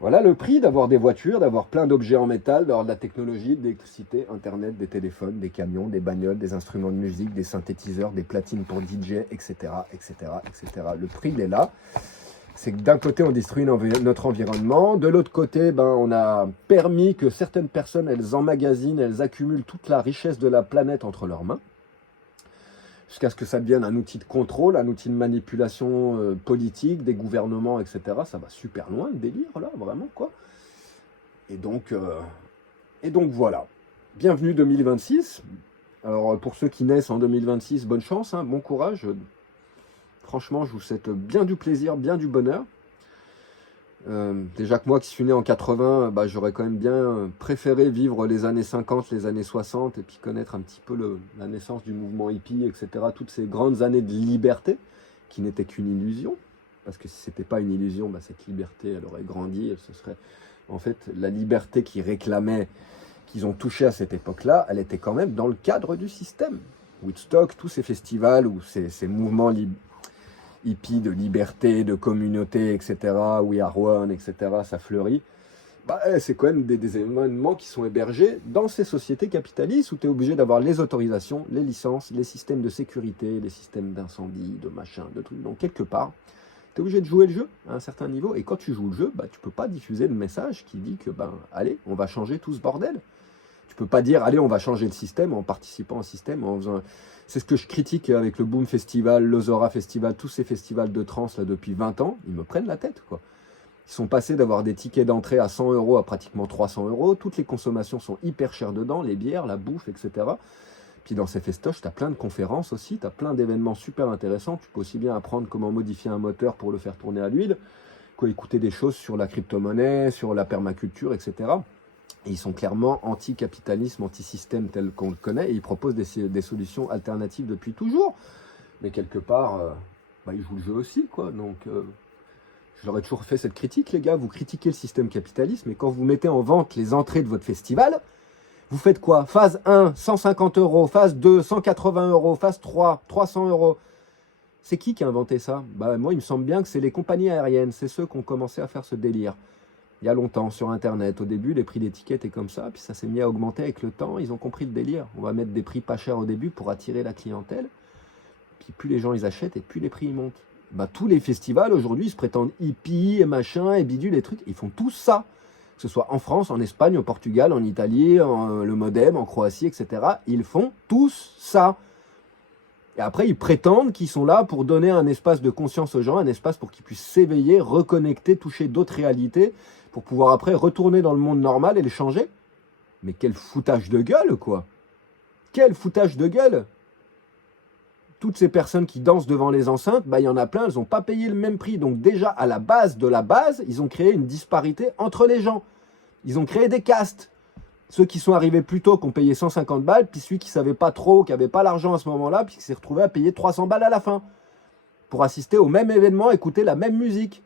voilà le prix d'avoir des voitures, d'avoir plein d'objets en métal, d'avoir de la technologie, de l'électricité, internet, des téléphones, des camions, des bagnoles, des instruments de musique, des synthétiseurs, des platines pour DJ, etc., etc., etc. Le prix il est là. C'est que d'un côté, on détruit notre environnement. De l'autre côté, ben, on a permis que certaines personnes, elles emmagasinent, elles accumulent toute la richesse de la planète entre leurs mains, jusqu'à ce que ça devienne un outil de contrôle, un outil de manipulation politique, des gouvernements, etc. Ça va super loin, le délire, là, vraiment, quoi. Et donc voilà. Bienvenue 2026. Alors, pour ceux qui naissent en 2026, bonne chance, hein, bon courage. Franchement, je vous souhaite bien du plaisir, bien du bonheur. Déjà que moi qui suis né en 80, bah, j'aurais quand même bien préféré vivre les années 50, les années 60, et puis connaître un petit peu la naissance du mouvement hippie, etc. Toutes ces grandes années de liberté, qui n'étaient qu'une illusion. Parce que si ce n'était pas une illusion, bah, cette liberté, elle aurait grandi. Ce serait en fait la liberté qu'ils réclamaient, qu'ils ont touché à cette époque-là, elle était quand même dans le cadre du système. Woodstock, tous ces festivals ou ces mouvements hippies de liberté, de communauté, etc., We Are One, etc., ça fleurit, bah, c'est quand même des événements qui sont hébergés dans ces sociétés capitalistes où tu es obligé d'avoir les autorisations, les licences, les systèmes de sécurité, les systèmes d'incendie, de machin, de trucs. Donc quelque part, tu es obligé de jouer le jeu à un certain niveau, et quand tu joues le jeu, bah, tu peux pas diffuser le message qui dit que, ben, allez, on va changer tout ce bordel. Tu peux pas dire, allez, on va changer le système en participant au système, en faisant... C'est ce que je critique avec le Boom Festival, l'Ozora Festival, tous ces festivals de trance là depuis 20 ans, ils me prennent la tête, quoi. Ils sont passés d'avoir des tickets d'entrée à 100 € à pratiquement 300 €. Toutes les consommations sont hyper chères dedans, les bières, la bouffe, etc. Puis dans ces festoches, tu as plein de conférences aussi, tu as plein d'événements super intéressants. Tu peux aussi bien apprendre comment modifier un moteur pour le faire tourner à l'huile, qu'écouter des choses sur la crypto-monnaie, sur la permaculture, etc. Et ils sont clairement anti-capitalisme, anti-système tel qu'on le connaît, et ils proposent des solutions alternatives depuis toujours. Mais quelque part, bah, ils jouent le jeu aussi, quoi. Donc, je leur ai toujours fait cette critique, les gars. Vous critiquez le système capitaliste, mais quand vous mettez en vente les entrées de votre festival, vous faites quoi? Phase 1, 150 €, phase 2, 180 €, phase 3, 300 €. C'est qui a inventé ça? Bah, moi, il me semble bien que c'est les compagnies aériennes. C'est ceux qui ont commencé à faire ce délire. Il y a longtemps, sur Internet. Au début, les prix des tickets étaient comme ça, puis ça s'est mis à augmenter avec le temps. Ils ont compris le délire. On va mettre des prix pas chers au début pour attirer la clientèle. Puis plus les gens ils achètent, et plus les prix ils montent. Bah, tous les festivals, aujourd'hui, ils se prétendent hippies et machin, et bidule, et trucs. Ils font tous ça. Que ce soit en France, en Espagne, au Portugal, en Italie, le Modem, en Croatie, etc. Ils font tous ça. Et après, ils prétendent qu'ils sont là pour donner un espace de conscience aux gens, un espace pour qu'ils puissent s'éveiller, reconnecter, toucher d'autres réalités, pour pouvoir après retourner dans le monde normal et le changer. Mais quel foutage de gueule, quoi. Quel foutage de gueule. Toutes ces personnes qui dansent devant les enceintes, bah, il y en a plein, elles n'ont pas payé le même prix. Donc déjà, à la base de la base, ils ont créé une disparité entre les gens. Ils ont créé des castes. Ceux qui sont arrivés plus tôt, qui ont payé 150 balles, puis celui qui ne savait pas trop, qui n'avait pas l'argent à ce moment-là, puis qui s'est retrouvé à payer 300 balles à la fin, pour assister au même événement, écouter la même musique.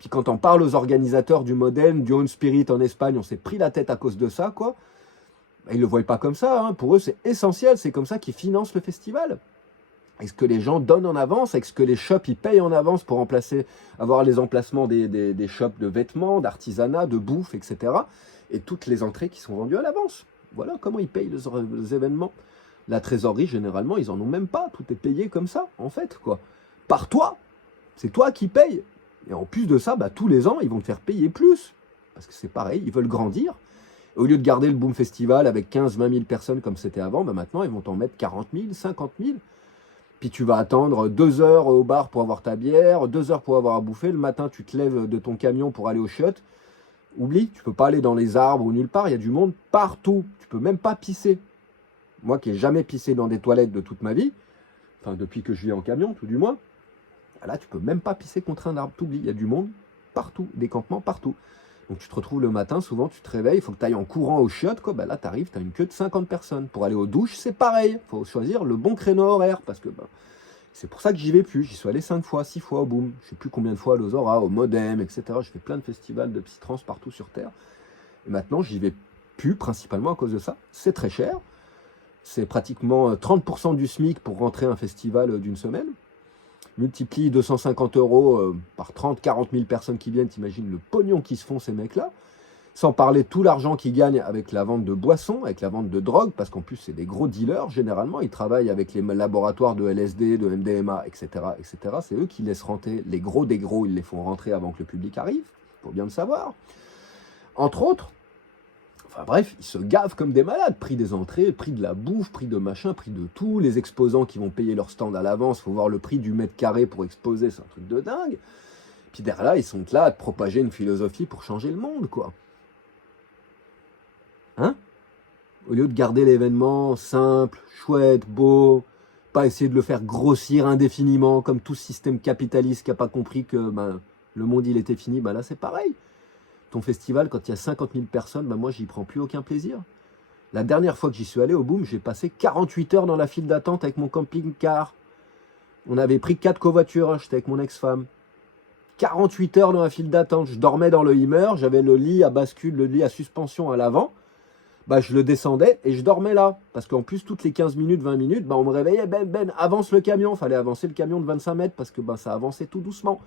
Puis quand on parle aux organisateurs du Modem, du Own Spirit en Espagne, on s'est pris la tête à cause de ça, quoi. Ils ne le voient pas comme ça, hein. Pour eux, c'est essentiel, c'est comme ça qu'ils financent le festival. Est-ce que les gens donnent en avance? Est-ce que les shops ils payent en avance pour avoir les emplacements des shops de vêtements, d'artisanat, de bouffe, etc. Et toutes les entrées qui sont vendues à l'avance. Voilà comment ils payent les événements. La trésorerie, généralement, ils en ont même pas. Tout est payé comme ça, en fait, quoi. Par toi. C'est toi qui payes. Et en plus de ça, tous les ans, ils vont te faire payer plus. Parce que c'est pareil, ils veulent grandir. Et au lieu de garder le Boom Festival avec 15-20 000 personnes comme c'était avant, maintenant, ils vont t'en mettre 40 000, 50 000. Puis tu vas attendre 2 heures au bar pour avoir ta bière, 2 heures pour avoir à bouffer. Le matin, tu te lèves de ton camion pour aller au shot. Oublie, tu peux pas aller dans les arbres ou nulle part, il y a du monde partout. Tu peux même pas pisser. Moi qui n'ai jamais pissé dans des toilettes de toute ma vie, enfin depuis que je vis en camion, tout du moins, là tu peux même pas pisser contre un arbre, t'oublies, il y a du monde partout, des campements partout. Donc tu te retrouves le matin, souvent tu te réveilles, il faut que tu ailles en courant au shot, quoi. Là tu arrives, tu as une queue de 50 personnes. Pour aller aux douches, c'est pareil, il faut choisir le bon créneau horaire, parce que c'est pour ça que j'y vais plus. J'y suis allé 5 fois, 6 fois au Boom, je sais plus combien de fois à l'Ozora, au Modem, etc. Je fais plein de festivals de psytrance partout sur Terre. Et maintenant j'y vais plus, principalement à cause de ça. C'est très cher. C'est pratiquement 30% du SMIC pour rentrer un festival d'une semaine. Multiplie 250 € par 30-40 000 personnes qui viennent, t'imagines le pognon qui se font ces mecs-là. Sans parler de tout l'argent qu'ils gagnent avec la vente de boissons, avec la vente de drogue, parce qu'en plus c'est des gros dealers, généralement, ils travaillent avec les laboratoires de LSD, de MDMA, etc. etc. C'est eux qui laissent rentrer les gros des gros, ils les font rentrer avant que le public arrive, faut bien le savoir. Entre autres, enfin bref, ils se gavent comme des malades. Prix des entrées, prix de la bouffe, prix de machin, prix de tout. Les exposants qui vont payer leur stand à l'avance, il faut voir le prix du mètre carré pour exposer, c'est un truc de dingue. Puis derrière là, ils sont là à te propager une philosophie pour changer le monde, quoi. Hein? Au lieu de garder l'événement simple, chouette, beau, pas essayer de le faire grossir indéfiniment, comme tout système capitaliste qui n'a pas compris que le monde il était fini, là c'est pareil. Ton festival, quand il y a 50 000 personnes, moi, j'y prends plus aucun plaisir. La dernière fois que j'y suis allé au Boom, j'ai passé 48 heures dans la file d'attente avec mon camping-car. On avait pris 4 covoitures, j'étais avec mon ex-femme. 48 heures dans la file d'attente. Je dormais dans le Hummer, j'avais le lit à bascule, le lit à suspension à l'avant. Je le descendais et je dormais là. Parce qu'en plus, toutes les 15 minutes, 20 minutes, on me réveillait, avance le camion. Fallait avancer le camion de 25 mètres parce que ça avançait tout doucement.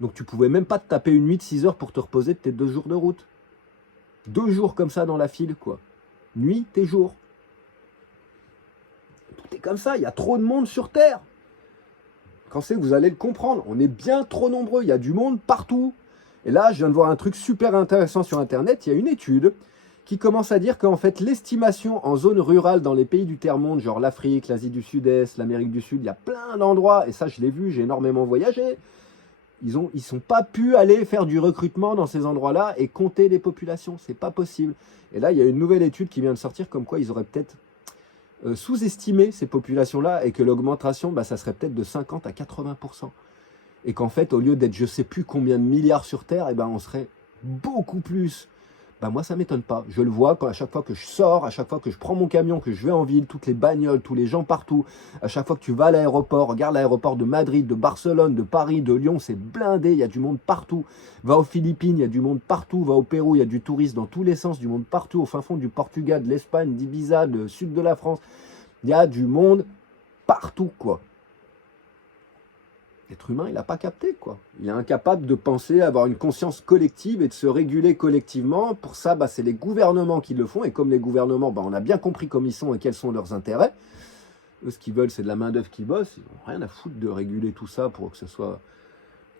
Donc tu pouvais même pas te taper une nuit de 6 heures pour te reposer de tes 2 jours de route. 2 jours comme ça dans la file, quoi. Nuit, tes jours. Tout est comme ça, il y a trop de monde sur Terre. Quand c'est que vous allez le comprendre, on est bien trop nombreux, il y a du monde partout. Et là, je viens de voir un truc super intéressant sur Internet, il y a une étude qui commence à dire qu'en fait, l'estimation en zone rurale dans les pays du tiers-monde, genre l'Afrique, l'Asie du Sud-Est, l'Amérique du Sud, il y a plein d'endroits, et ça je l'ai vu, j'ai énormément voyagé. Ils sont pas pu aller faire du recrutement dans ces endroits-là et compter les populations. C'est pas possible. Et là, il y a une nouvelle étude qui vient de sortir comme quoi ils auraient peut-être sous-estimé ces populations-là et que l'augmentation, ça serait peut-être de 50 à 80%. Et qu'en fait, au lieu d'être je sais plus combien de milliards sur Terre, on serait beaucoup plus. Moi, ça ne m'étonne pas. Je le vois à chaque fois que je sors, à chaque fois que je prends mon camion, que je vais en ville, toutes les bagnoles, tous les gens partout. À chaque fois que tu vas à l'aéroport, regarde l'aéroport de Madrid, de Barcelone, de Paris, de Lyon, c'est blindé, il y a du monde partout. Va aux Philippines, il y a du monde partout. Va au Pérou, il y a du tourisme dans tous les sens, du monde partout. Au fin fond du Portugal, de l'Espagne, d'Ibiza, du sud de la France. Il y a du monde partout, quoi. L'être humain, il n'a pas capté, quoi. Il est incapable de penser, avoir une conscience collective et de se réguler collectivement. Pour ça, c'est les gouvernements qui le font. Et comme les gouvernements, on a bien compris comme ils sont et quels sont leurs intérêts. Eux, ce qu'ils veulent, c'est de la main-d'œuvre qui bosse. Ils n'ont rien à foutre de réguler tout ça pour que ce soit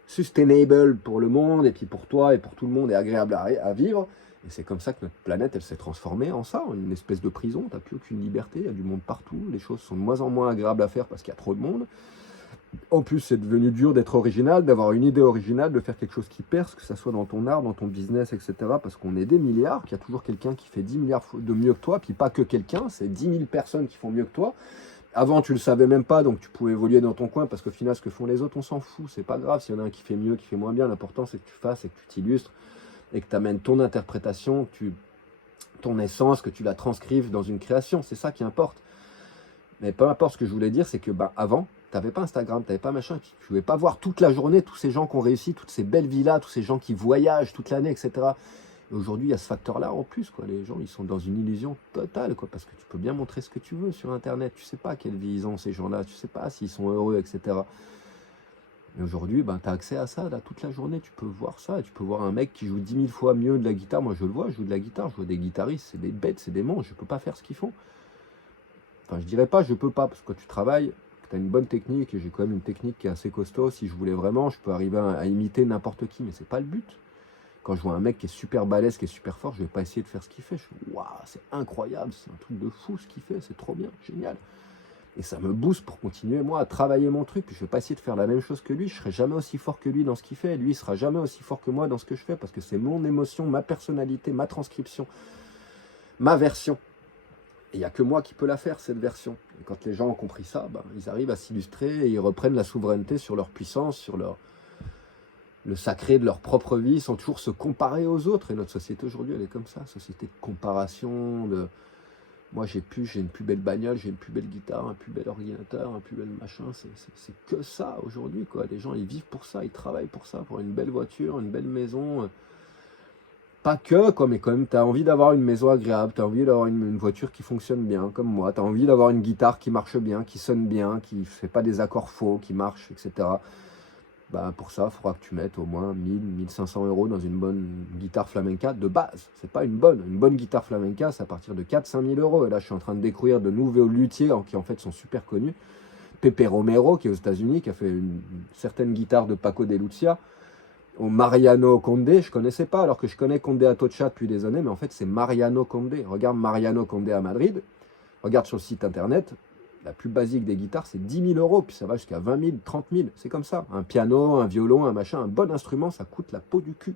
sustainable pour le monde, et puis pour toi et pour tout le monde, et agréable à vivre. Et c'est comme ça que notre planète, elle s'est transformée en ça, une espèce de prison. Tu n'as plus aucune liberté, il y a du monde partout. Les choses sont de moins en moins agréables à faire parce qu'il y a trop de monde. En plus, c'est devenu dur d'être original, d'avoir une idée originale, de faire quelque chose qui perce, que ce soit dans ton art, dans ton business, etc. Parce qu'on est des milliards, qu'il y a toujours quelqu'un qui fait 10 milliards de mieux que toi, puis pas que quelqu'un, c'est 10 000 personnes qui font mieux que toi. Avant, tu le savais même pas, donc tu pouvais évoluer dans ton coin, parce qu'au final, ce que font les autres, on s'en fout. C'est pas grave s'il y en a un qui fait mieux, qui fait moins bien. L'important, c'est que tu fasses et que tu t'illustres, et que tu amènes ton interprétation, ton essence, que tu la transcrives dans une création. C'est ça qui importe. Mais peu importe, ce que je voulais dire, c'est que avant, tu n'avais pas Instagram, tu n'avais pas machin, tu ne pouvais pas voir toute la journée tous ces gens qui ont réussi, toutes ces belles villas, tous ces gens qui voyagent toute l'année, etc. Et aujourd'hui, il y a ce facteur-là en plus, quoi. Les gens, ils sont dans une illusion totale, quoi, parce que tu peux bien montrer ce que tu veux sur Internet. Tu ne sais pas quelle vie ils ont, ces gens-là, tu ne sais pas s'ils sont heureux, etc. Et aujourd'hui, ben, tu as accès à ça, là, toute la journée, tu peux voir ça, et tu peux voir un mec qui joue 10 000 fois mieux de la guitare, moi je le vois, je joue de la guitare, je vois des guitaristes, c'est des bêtes, c'est des monstres, je peux pas faire ce qu'ils font. Enfin, je dirais pas je peux pas, parce que quand tu travailles, tu as une bonne technique, et j'ai quand même une technique qui est assez costaud, si je voulais vraiment, je peux arriver à imiter n'importe qui, mais c'est pas le but. Quand je vois un mec qui est super balèze, qui est super fort, je vais pas essayer de faire ce qu'il fait, je fais waouh, c'est incroyable, c'est un truc de fou ce qu'il fait, c'est trop bien, génial. Et ça me booste pour continuer, moi, à travailler mon truc. Puis je ne vais pas essayer de faire la même chose que lui. Je ne serai jamais aussi fort que lui dans ce qu'il fait. Lui, il ne sera jamais aussi fort que moi dans ce que je fais. Parce que c'est mon émotion, ma personnalité, ma transcription, ma version. Et il n'y a que moi qui peux la faire, cette version. Et quand les gens ont compris ça, ben, ils arrivent à s'illustrer et ils reprennent la souveraineté sur leur puissance, sur le sacré de leur propre vie, sans toujours se comparer aux autres. Et notre société aujourd'hui, elle est comme ça. Société de comparaison, de... Moi, j'ai une plus belle bagnole, j'ai une plus belle guitare, un plus bel ordinateur, un plus bel machin. C'est que ça aujourd'hui, quoi. Les gens, ils vivent pour ça, ils travaillent pour ça, pour une belle voiture, une belle maison. Pas que, quoi, mais quand même, tu as envie d'avoir une maison agréable, tu as envie d'avoir une voiture qui fonctionne bien, comme moi. Tu as envie d'avoir une guitare qui marche bien, qui sonne bien, qui ne fait pas des accords faux, qui marche, etc. Bah, pour ça, il faudra que tu mettes au moins 1000-1500 € dans une bonne guitare flamenca de base. C'est pas une bonne. Une bonne guitare flamenca, c'est à partir de 4-5 000 €. Et là, je suis en train de découvrir de nouveaux luthiers qui en fait sont super connus. Pepe Romero, qui est aux États-Unis, qui a fait une certaine guitare de Paco de Lucia. Au Mariano Condé, je connaissais pas, alors que je connais Condé Atocha depuis des années, mais en fait, c'est Mariano Condé. Regarde Mariano Condé à Madrid. Regarde sur le site internet. La plus basique des guitares, c'est 10 000 €, puis ça va jusqu'à 20 000, 30 000. C'est comme ça. Un piano, un violon, un machin, un bon instrument, ça coûte la peau du cul.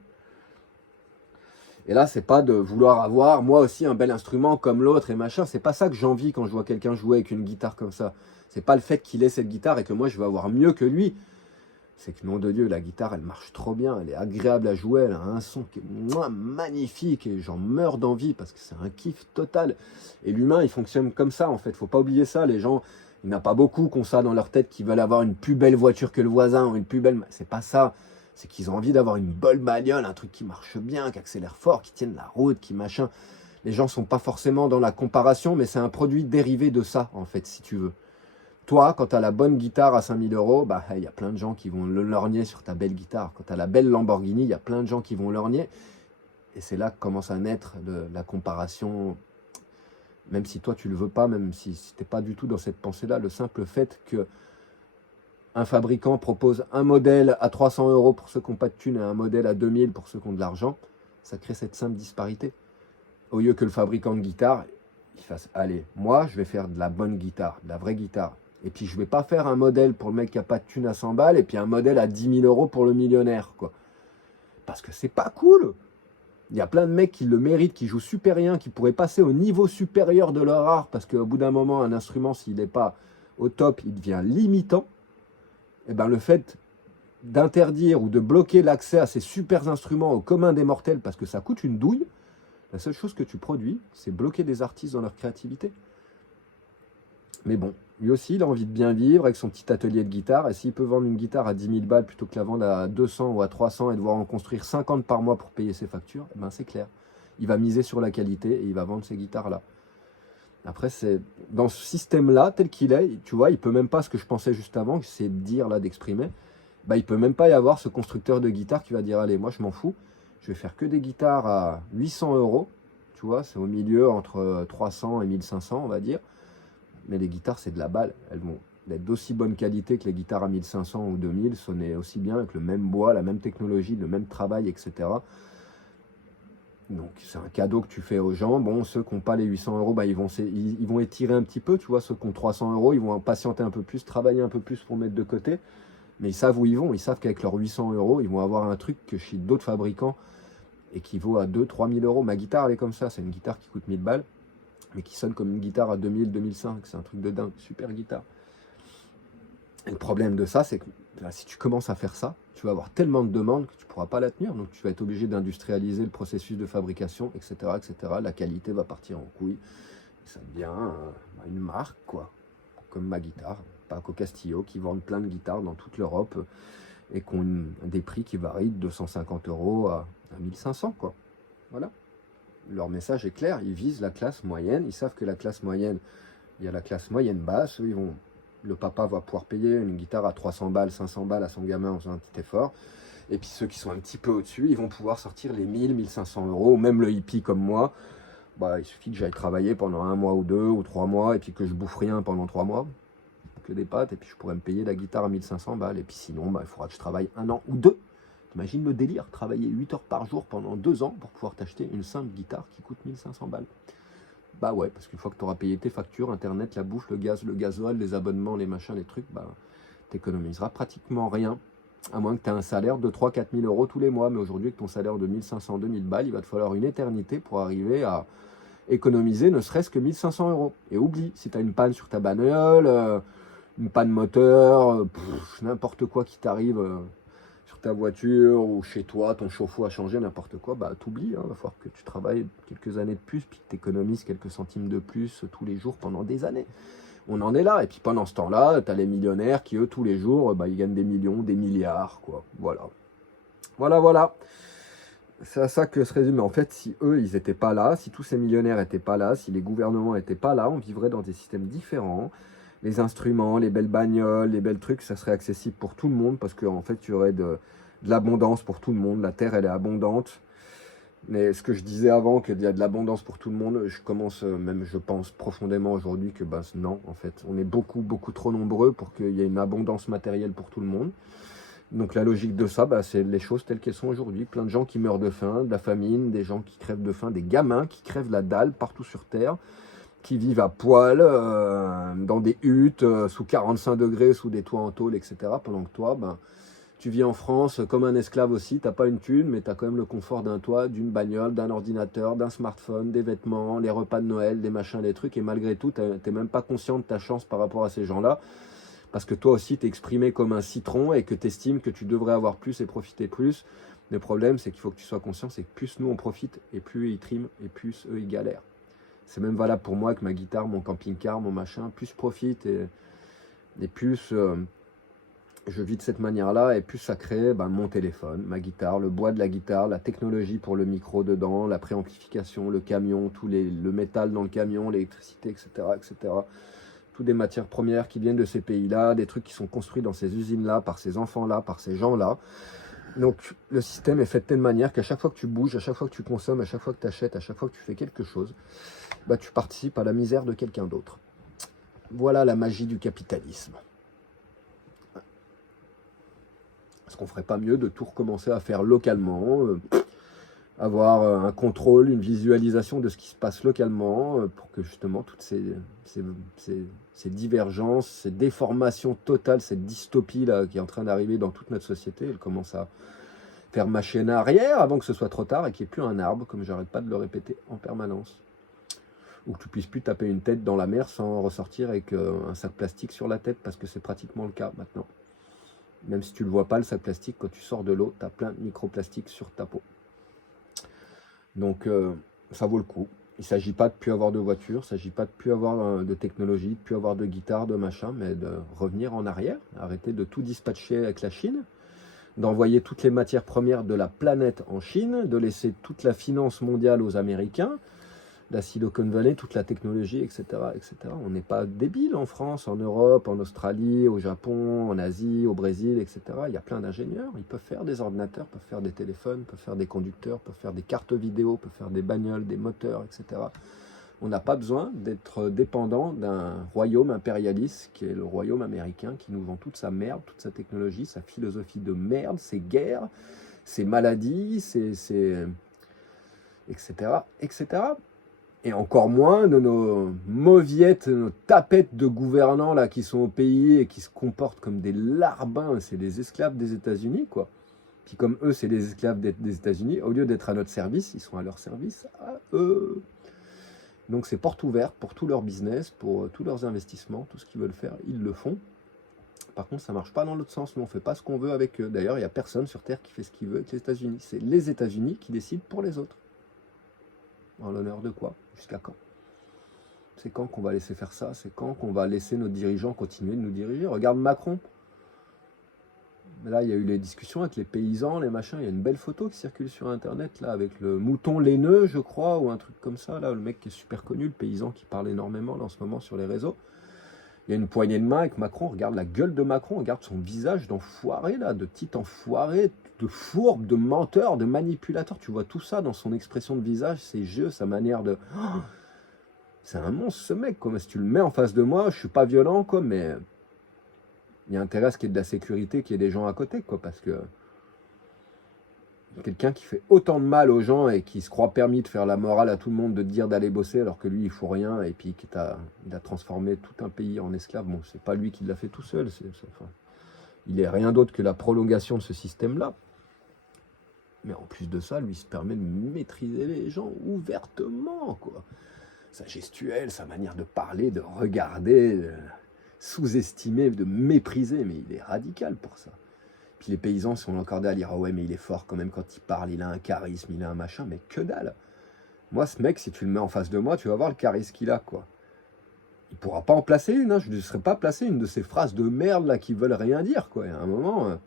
Et là, c'est pas de vouloir avoir, moi aussi, un bel instrument comme l'autre et machin. C'est pas ça que j'envie quand je vois quelqu'un jouer avec une guitare comme ça. C'est pas le fait qu'il ait cette guitare et que moi, je vais avoir mieux que lui. C'est que, nom de Dieu, la guitare, elle marche trop bien. Elle est agréable à jouer. Elle a un son qui est magnifique. Et j'en meurs d'envie parce que c'est un kiff total. Et l'humain, il fonctionne comme ça, en fait. Faut pas oublier ça. Les gens, il n'y en a pas beaucoup qui ont ça dans leur tête, qui veulent avoir une plus belle voiture que le voisin ou une plus belle... C'est pas ça. C'est qu'ils ont envie d'avoir une bonne bagnole, un truc qui marche bien, qui accélère fort, qui tienne la route, qui machin. Les gens sont pas forcément dans la comparaison, mais c'est un produit dérivé de ça, en fait, si tu veux. Toi, quand tu as la bonne guitare à 5 000 €, bah, y a plein de gens qui vont le lorgner sur ta belle guitare. Quand tu as la belle Lamborghini, il y a plein de gens qui vont lorgner. Et c'est là que commence à naître la comparation, même si toi tu le veux pas, même si tu n'es pas du tout dans cette pensée-là. Le simple fait que un fabricant propose un modèle à 300 € pour ceux qui n'ont pas de thunes et un modèle à 2000 pour ceux qui ont de l'argent, ça crée cette simple disparité. Au lieu que le fabricant de guitare, il fasse, allez, moi je vais faire de la bonne guitare, de la vraie guitare. Et puis je vais pas faire un modèle pour le mec qui a pas de thune à 100 balles et puis un modèle à 10 000 € pour le millionnaire, quoi. Parce que c'est pas cool. Il y a plein de mecs qui le méritent, qui jouent super bien, qui pourraient passer au niveau supérieur de leur art parce qu'au bout d'un moment, un instrument, s'il n'est pas au top, il devient limitant. Et ben le fait d'interdire ou de bloquer l'accès à ces super instruments au commun des mortels parce que ça coûte une douille, la seule chose que tu produis, c'est bloquer des artistes dans leur créativité. Mais bon, lui aussi, il a envie de bien vivre avec son petit atelier de guitare. Et s'il peut vendre une guitare à 10 000 balles plutôt que la vendre à 200 ou à 300 et devoir en construire 50 par mois pour payer ses factures, ben c'est clair. Il va miser sur la qualité et il va vendre ces guitares-là. Après, c'est dans ce système-là, tel qu'il est, tu vois, il peut même pas, ce que je pensais juste avant, que c'est de dire, là, d'exprimer, ben, il peut même pas y avoir ce constructeur de guitare qui va dire, allez, moi, je m'en fous, je vais faire que des guitares à 800 €, tu vois, c'est au milieu entre 300 et 1500, on va dire. Mais les guitares, c'est de la balle. Elles vont être d'aussi bonne qualité que les guitares à 1500 ou 2000, sonner aussi bien avec le même bois, la même technologie, le même travail, etc. Donc c'est un cadeau que tu fais aux gens. Bon, ceux qui n'ont pas les 800 €, bah, ils vont étirer un petit peu, tu vois. Ceux qui ont 300 €, ils vont patienter un peu plus, travailler un peu plus pour mettre de côté. Mais ils savent où ils vont. Ils savent qu'avec leurs 800 €, ils vont avoir un truc que chez d'autres fabricants et qui vaut à 2-3 000 €. Ma guitare, elle est comme ça. C'est une guitare qui coûte 1000 balles. Mais qui sonne comme une guitare à 2000, 2005. C'est un truc de dingue, super guitare. Et le problème de ça, c'est que là, si tu commences à faire ça, tu vas avoir tellement de demandes que tu ne pourras pas la tenir. Donc tu vas être obligé d'industrialiser le processus de fabrication, etc., etc. La qualité va partir en couille. Et ça devient une marque, quoi. Comme ma guitare, Paco Castillo, qui vendent plein de guitares dans toute l'Europe et qui ont des prix qui varient de 250 € à 1500, quoi. Voilà. Leur message est clair, ils visent la classe moyenne, ils savent que la classe moyenne, il y a la classe moyenne basse, eux, ils vont Le papa va pouvoir payer une guitare à 300 balles, 500 balles à son gamin en faisant un petit effort. Et puis ceux qui sont un petit peu au-dessus, ils vont pouvoir sortir les 1000, 1500 euros. Même le hippie comme moi, bah, il suffit que j'aille travailler pendant 1 mois ou 2 ou 3 mois et puis que je bouffe rien pendant 3 mois, que des pâtes, et puis je pourrais me payer la guitare à 1500 balles. Et puis sinon, bah, il faudra que je travaille 1 an ou 2. T'imagines le délire, travailler 8 heures par jour pendant 2 ans pour pouvoir t'acheter une simple guitare qui coûte 1500 balles. Bah ouais, parce qu'une fois que tu auras payé tes factures, internet, la bouffe, le gaz, le gasoil, les abonnements, les machins, les trucs, bah t'économiseras pratiquement rien. À moins que tu aies un salaire de 3-4 000 euros tous les mois. Mais aujourd'hui, avec ton salaire de 1500, 2000 balles, il va te falloir une éternité pour arriver à économiser ne serait-ce que 1500 euros. Et oublie, si tu as une panne sur ta bagnole, une panne moteur, n'importe quoi qui t'arrive sur ta voiture ou chez toi, ton chauffe-eau a changé, n'importe quoi, bah t'oublies, il va falloir que tu travailles quelques années de plus, puis que tu économises quelques centimes de plus tous les jours pendant des années. On en est là, et puis pendant ce temps-là, tu as les millionnaires qui, eux, tous les jours, bah, ils gagnent des millions, des milliards, quoi. Voilà. Voilà, voilà. C'est à ça que se résume. En fait, si eux, ils n'étaient pas là, si tous ces millionnaires n'étaient pas là, si les gouvernements n'étaient pas là, on vivrait dans des systèmes différents. Les instruments, les belles bagnoles, les belles trucs, ça serait accessible pour tout le monde, parce qu'en fait, il y aurait de l'abondance pour tout le monde. La terre, elle est abondante. Mais ce que je disais avant, qu'il y a de l'abondance pour tout le monde, je commence, même je pense profondément aujourd'hui que bah, non, en fait. On est beaucoup, beaucoup trop nombreux pour qu'il y ait une abondance matérielle pour tout le monde. Donc la logique de ça, bah, c'est les choses telles qu'elles sont aujourd'hui. Plein de gens qui meurent de faim, de la famine, des gens qui crèvent de faim, des gamins qui crèvent la dalle partout sur Terre, qui vivent à poil, dans des huttes, sous 45 degrés, sous des toits en tôle, etc. Pendant que toi, bah, tu vis en France comme un esclave aussi, tu n'as pas une thune, mais tu as quand même le confort d'un toit, d'une bagnole, d'un ordinateur, d'un smartphone, des vêtements, les repas de Noël, des machins, des trucs, et malgré tout, tu n'es même pas conscient de ta chance par rapport à ces gens-là, parce que toi aussi, tu es exprimé comme un citron et que tu estimes que tu devrais avoir plus et profiter plus. Le problème, c'est qu'il faut que tu sois conscient, c'est que plus nous on profite, et plus ils triment, et plus eux ils galèrent. C'est même valable pour moi avec ma guitare, mon camping-car, mon machin, plus je profite, et plus... je vis de cette manière-là, et plus ça crée mon téléphone, ma guitare, le bois de la guitare, la technologie pour le micro dedans, la préamplification, le camion, le métal dans le camion, l'électricité, etc., etc. Toutes des matières premières qui viennent de ces pays-là, des trucs qui sont construits dans ces usines-là, par ces enfants-là, par ces gens-là. Donc le système est fait de telle manière qu'à chaque fois que tu bouges, à chaque fois que tu consommes, à chaque fois que tu achètes, à chaque fois que tu fais quelque chose, bah, tu participes à la misère de quelqu'un d'autre. Voilà la magie du capitalisme. Est-ce qu'on ferait pas mieux de tout recommencer à faire localement, avoir un contrôle, une visualisation de ce qui se passe localement, pour que justement toutes ces divergences, ces déformations totales, cette dystopie là qui est en train d'arriver dans toute notre société, elle commence à faire machine arrière avant que ce soit trop tard et qu'il n'y ait plus un arbre, comme j'arrête pas de le répéter en permanence. Ou que tu puisses plus taper une tête dans la mer sans ressortir avec un sac plastique sur la tête, parce que c'est pratiquement le cas maintenant. Même si tu ne le vois pas, le sac plastique, quand tu sors de l'eau, tu as plein de microplastiques sur ta peau. Donc, ça vaut le coup. Il ne s'agit pas de ne plus avoir de voiture, il ne s'agit pas de ne plus avoir de technologie, de ne plus avoir de guitare, de machin, mais de revenir en arrière, arrêter de tout dispatcher avec la Chine, d'envoyer toutes les matières premières de la planète en Chine, de laisser toute la finance mondiale aux Américains, la Silicon Valley, toute la technologie, etc., etc. On n'est pas débile en France, en Europe, en Australie, au Japon, en Asie, au Brésil, etc. Il y a plein d'ingénieurs, ils peuvent faire des ordinateurs, peuvent faire des téléphones, peuvent faire des conducteurs, peuvent faire des cartes vidéo, peuvent faire des bagnoles, des moteurs, etc. On n'a pas besoin d'être dépendant d'un royaume impérialiste qui est le royaume américain, qui nous vend toute sa merde, toute sa technologie, sa philosophie de merde, ses guerres, ses maladies, etc., etc. Et encore moins de nos mauviettes, nos tapettes de gouvernants là, qui sont au pays et qui se comportent comme des larbins. C'est des esclaves des États-Unis, quoi. Puis comme eux, c'est des esclaves des États-Unis, au lieu d'être à notre service, ils sont à leur service, à eux. Donc c'est porte ouverte pour tout leur business, pour tous leurs investissements, tout ce qu'ils veulent faire, ils le font. Par contre, ça ne marche pas dans l'autre sens. Nous, on ne fait pas ce qu'on veut avec eux. D'ailleurs, il n'y a personne sur Terre qui fait ce qu'il veut avec les États-Unis. C'est les États-Unis qui décident pour les autres. En l'honneur de quoi? Jusqu'à quand? C'est quand qu'on va laisser faire ça? C'est quand qu'on va laisser nos dirigeants continuer de nous diriger? Regarde Macron. Là, il y a eu les discussions avec les paysans, les machins. Il y a une belle photo qui circule sur Internet, là, avec le mouton laineux, je crois, ou un truc comme ça. Là, le mec qui est super connu, le paysan qui parle énormément là, en ce moment sur les réseaux. Il y a une poignée de main avec Macron, regarde la gueule de Macron, regarde son visage d'enfoiré, là, de petit enfoiré, de fourbe, de menteur, de manipulateur. Tu vois tout ça dans son expression de visage, ses jeux, sa manière de... Oh, c'est un monstre, ce mec, quoi. Mais si tu le mets en face de moi, je suis pas violent, quoi, mais il y a intérêt à ce qu'il y ait de la sécurité, qu'il y ait des gens à côté, quoi, parce que quelqu'un qui fait autant de mal aux gens et qui se croit permis de faire la morale à tout le monde, de te dire d'aller bosser alors que lui il fout rien et puis il a transformé tout un pays en esclave. Bon, c'est pas lui qui l'a fait tout seul, enfin, il est rien d'autre que la prolongation de ce système-là. Mais en plus de ça, lui il se permet de maîtriser les gens ouvertement, quoi. Sa gestuelle, sa manière de parler, de regarder, de sous-estimer, de mépriser, mais il est radical pour ça. Puis les paysans sont encordés à dire « Ah ouais, mais il est fort quand même quand il parle, il a un charisme, il a un machin. » Mais que dalle. Moi, ce mec, si tu le mets en face de moi, tu vas voir le charisme qu'il a, quoi. Il pourra pas en placer une, hein. Je ne laisserai pas placer une de ces phrases de merde, là, qui veulent rien dire, quoi. Et à un moment,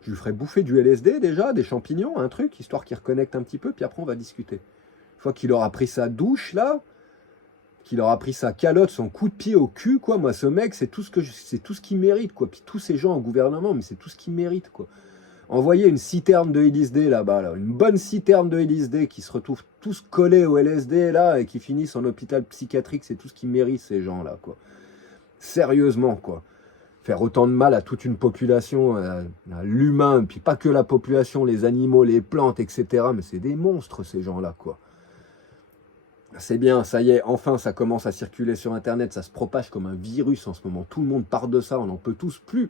je lui ferai bouffer du LSD, déjà, des champignons, un truc, histoire qu'il reconnecte un petit peu, puis après, on va discuter. Une fois qu'il aura pris sa douche, là, qu'il aura pris sa calotte, son coup de pied au cul, quoi. Moi, ce mec, c'est tout ce qu'il mérite, quoi. Puis tous ces gens en gouvernement, mais c'est tout ce qu'il mérite, quoi. Envoyer une citerne de LSD là-bas, là, une bonne citerne de LSD qui se retrouvent tous collés au LSD, là, et qui finissent en hôpital psychiatrique, c'est tout ce qu'ils méritent, ces gens-là, quoi. Sérieusement, quoi. Faire autant de mal à toute une population, à l'humain, puis pas que la population, les animaux, les plantes, etc. Mais c'est des monstres, ces gens-là, quoi. C'est bien, ça y est, enfin ça commence à circuler sur Internet, ça se propage comme un virus en ce moment. Tout le monde parle de ça, on n'en peut tous plus.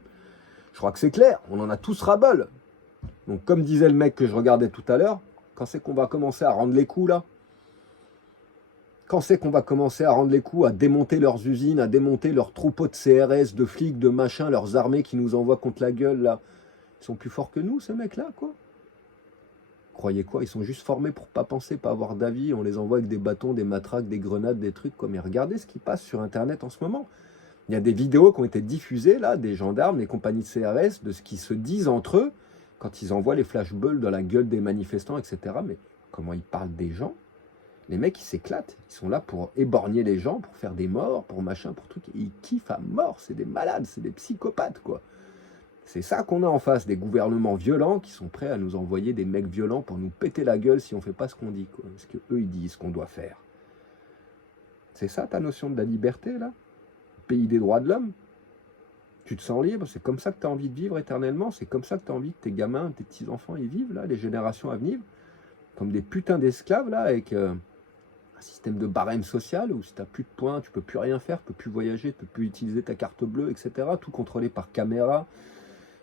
Je crois que c'est clair, on en a tous ras-bol. Donc comme disait le mec que je regardais tout à l'heure, quand c'est qu'on va commencer à rendre les coups là? Quand c'est qu'on va commencer à rendre les coups, à démonter leurs usines, à démonter leurs troupeaux de CRS, de flics, de machins, leurs armées qui nous envoient contre la gueule là? Ils sont plus forts que nous, ces mecs-là, quoi. Croyez quoi? Ils sont juste formés pour pas penser, pas avoir d'avis. On les envoie avec des bâtons, des matraques, des grenades, des trucs. Quoi. Mais regardez ce qui passe sur Internet en ce moment. Il y a des vidéos qui ont été diffusées, là, des gendarmes, des compagnies de CRS, de ce qu'ils se disent entre eux quand ils envoient les flashballs dans la gueule des manifestants, etc. Mais comment ils parlent des gens? Les mecs, ils s'éclatent. Ils sont là pour éborgner les gens, pour faire des morts, pour machin, pour trucs. Ils kiffent à mort. C'est des malades, c'est des psychopathes, quoi. C'est ça qu'on a en face, des gouvernements violents qui sont prêts à nous envoyer des mecs violents pour nous péter la gueule si on ne fait pas ce qu'on dit, quoi. Ce qu'eux, ils disent qu'on doit faire. C'est ça ta notion de la liberté, là? Pays des droits de l'homme? Tu te sens libre? C'est comme ça que tu as envie de vivre éternellement? C'est comme ça que tu as envie que tes gamins, tes petits-enfants, ils vivent, là, les générations à venir? Comme des putains d'esclaves, là, avec un système de barème social où si tu n'as plus de points, tu ne peux plus rien faire, tu ne peux plus voyager, tu ne peux plus utiliser ta carte bleue, etc. Tout contrôlé par caméra.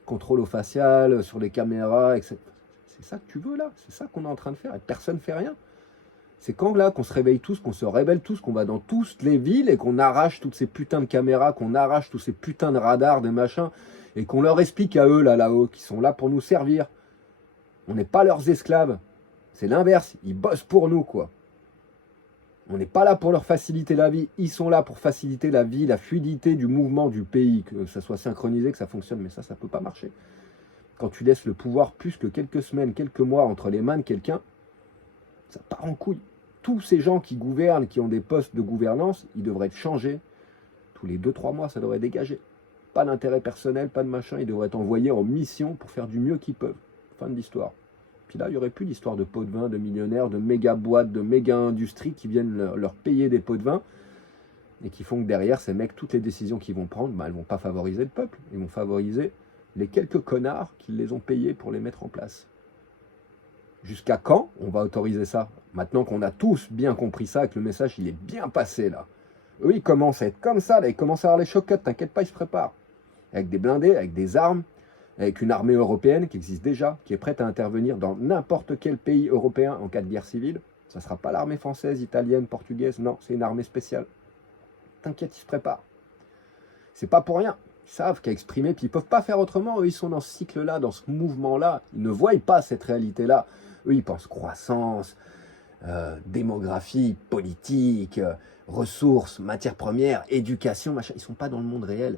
Contrôle au facial, sur les caméras, etc. C'est ça que tu veux là, c'est ça qu'on est en train de faire et personne ne fait rien. C'est quand là qu'on se réveille tous, qu'on se rebelle tous, qu'on va dans toutes les villes et qu'on arrache toutes ces putains de caméras, qu'on arrache tous ces putains de radars, des machins, et qu'on leur explique à eux là-haut, qui sont là pour nous servir. On n'est pas leurs esclaves, c'est l'inverse, ils bossent pour nous, quoi. On n'est pas là pour leur faciliter la vie, ils sont là pour faciliter la vie, la fluidité du mouvement du pays, que ça soit synchronisé, que ça fonctionne, mais ça ne peut pas marcher. Quand tu laisses le pouvoir plus que quelques semaines, quelques mois entre les mains de quelqu'un, ça part en couille. Tous ces gens qui gouvernent, qui ont des postes de gouvernance, ils devraient être changés. Tous les 2-3 mois, ça devrait dégager. Pas d'intérêt personnel, pas de machin, ils devraient être envoyés en mission pour faire du mieux qu'ils peuvent. Fin de l'histoire. Puis là, il n'y aurait plus d'histoire de pots de vin, de millionnaires, de méga boîtes, de méga industries qui viennent leur payer des pots de vin et qui font que derrière, ces mecs, toutes les décisions qu'ils vont prendre, elles ne vont pas favoriser le peuple, ils vont favoriser les quelques connards qui les ont payés pour les mettre en place. Jusqu'à quand on va autoriser ça? Maintenant qu'on a tous bien compris ça, que le message il est bien passé là. Eux, ils commencent à être comme ça, là, ils commencent à avoir les chocottes, t'inquiète pas, ils se préparent. Avec des blindés, avec des armes, avec une armée européenne qui existe déjà, qui est prête à intervenir dans n'importe quel pays européen en cas de guerre civile. Ça ne sera pas l'armée française, italienne, portugaise, non, c'est une armée spéciale. T'inquiète, ils se préparent. C'est pas pour rien. Ils savent qu'à exprimer, puis ils peuvent pas faire autrement. Eux, ils sont dans ce cycle-là, dans ce mouvement-là. Ils ne voient pas cette réalité-là. Eux, ils pensent croissance, démographie, politique, ressources, matières premières, éducation, machin. Ils sont pas dans le monde réel.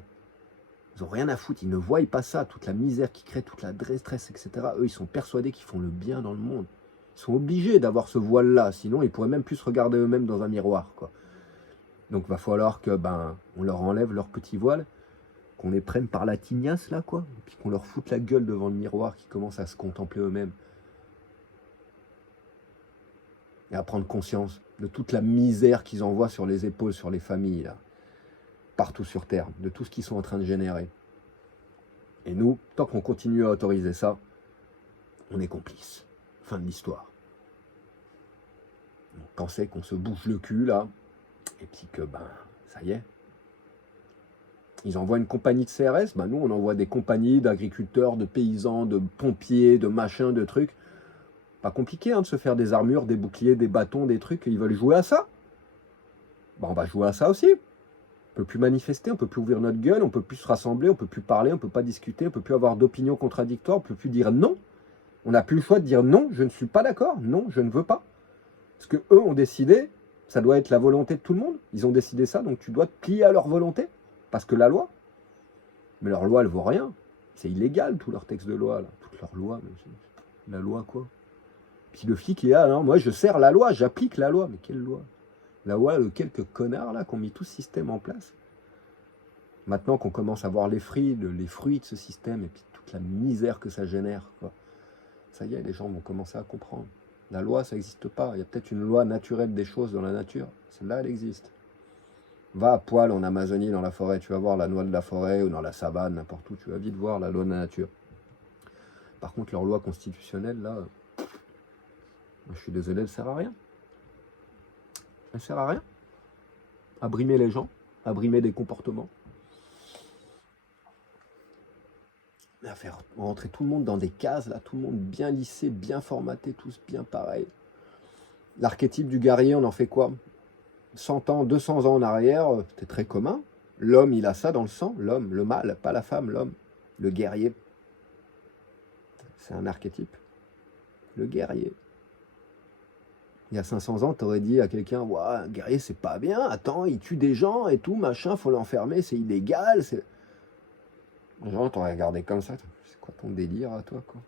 Ils n'ont rien à foutre, ils ne voient pas ça, toute la misère qui crée, toute la stress, etc. Eux, ils sont persuadés qu'ils font le bien dans le monde. Ils sont obligés d'avoir ce voile-là, sinon ils pourraient même plus se regarder eux-mêmes dans un miroir, quoi. Donc va falloir que on leur enlève leur petit voile, qu'on les prenne par la tignasse là quoi, et puis qu'on leur foute la gueule devant le miroir, qu'ils commencent à se contempler eux-mêmes. Et à prendre conscience de toute la misère qu'ils envoient sur les épaules, sur les familles, là, partout sur Terre, de tout ce qu'ils sont en train de générer. Et nous, tant qu'on continue à autoriser ça, on est complices. Fin de l'histoire. On pensait qu'on se bouge le cul, là, et puis que, ça y est. Ils envoient une compagnie de CRS, nous, on envoie des compagnies d'agriculteurs, de paysans, de pompiers, de machins, de trucs. Pas compliqué de se faire des armures, des boucliers, des bâtons, des trucs. Ils veulent jouer à ça. On va jouer à ça aussi. On ne peut plus manifester, on ne peut plus ouvrir notre gueule, on ne peut plus se rassembler, on ne peut plus parler, on ne peut pas discuter, on ne peut plus avoir d'opinions contradictoires, on ne peut plus dire non. On n'a plus le choix de dire non, je ne suis pas d'accord, non, je ne veux pas. Parce que eux ont décidé, ça doit être la volonté de tout le monde. Ils ont décidé ça, donc tu dois te plier à leur volonté. Parce que la loi, mais leur loi, elle vaut rien. C'est illégal, tous leurs textes de loi, là. Toutes leurs lois, la loi quoi. Puis le flic est là, non, moi je sers la loi, j'applique la loi. Mais quelle loi? La loi de quelques connards là qui ont mis tout ce système en place. Maintenant qu'on commence à voir les fruits de ce système et puis toute la misère que ça génère, quoi. Ça y est, les gens vont commencer à comprendre. La loi, ça n'existe pas. Il y a peut-être une loi naturelle des choses dans la nature. Celle-là, elle existe. Va à poil en Amazonie, dans la forêt, tu vas voir la loi de la forêt ou dans la savane, n'importe où, tu vas vite voir la loi de la nature. Par contre, leur loi constitutionnelle, là, je suis désolé, elle ne sert à rien. Elle ne sert à rien. À brimer les gens, à brimer des comportements. À faire rentrer tout le monde dans des cases, là, tout le monde bien lissé, bien formaté, tous bien pareil. L'archétype du guerrier, on en fait quoi? 100 ans, 200 ans en arrière, c'était très commun. L'homme, il a ça dans le sang, l'homme, le mâle, pas la femme, l'homme. Le guerrier. C'est un archétype. Le guerrier. Il y a 500 ans, tu aurais dit à quelqu'un, ouais, un guerrier, c'est pas bien, attends, il tue des gens et tout, machin, faut l'enfermer, c'est illégal. Les gens t'auraient regardé comme ça, c'est quoi ton délire à toi, quoi?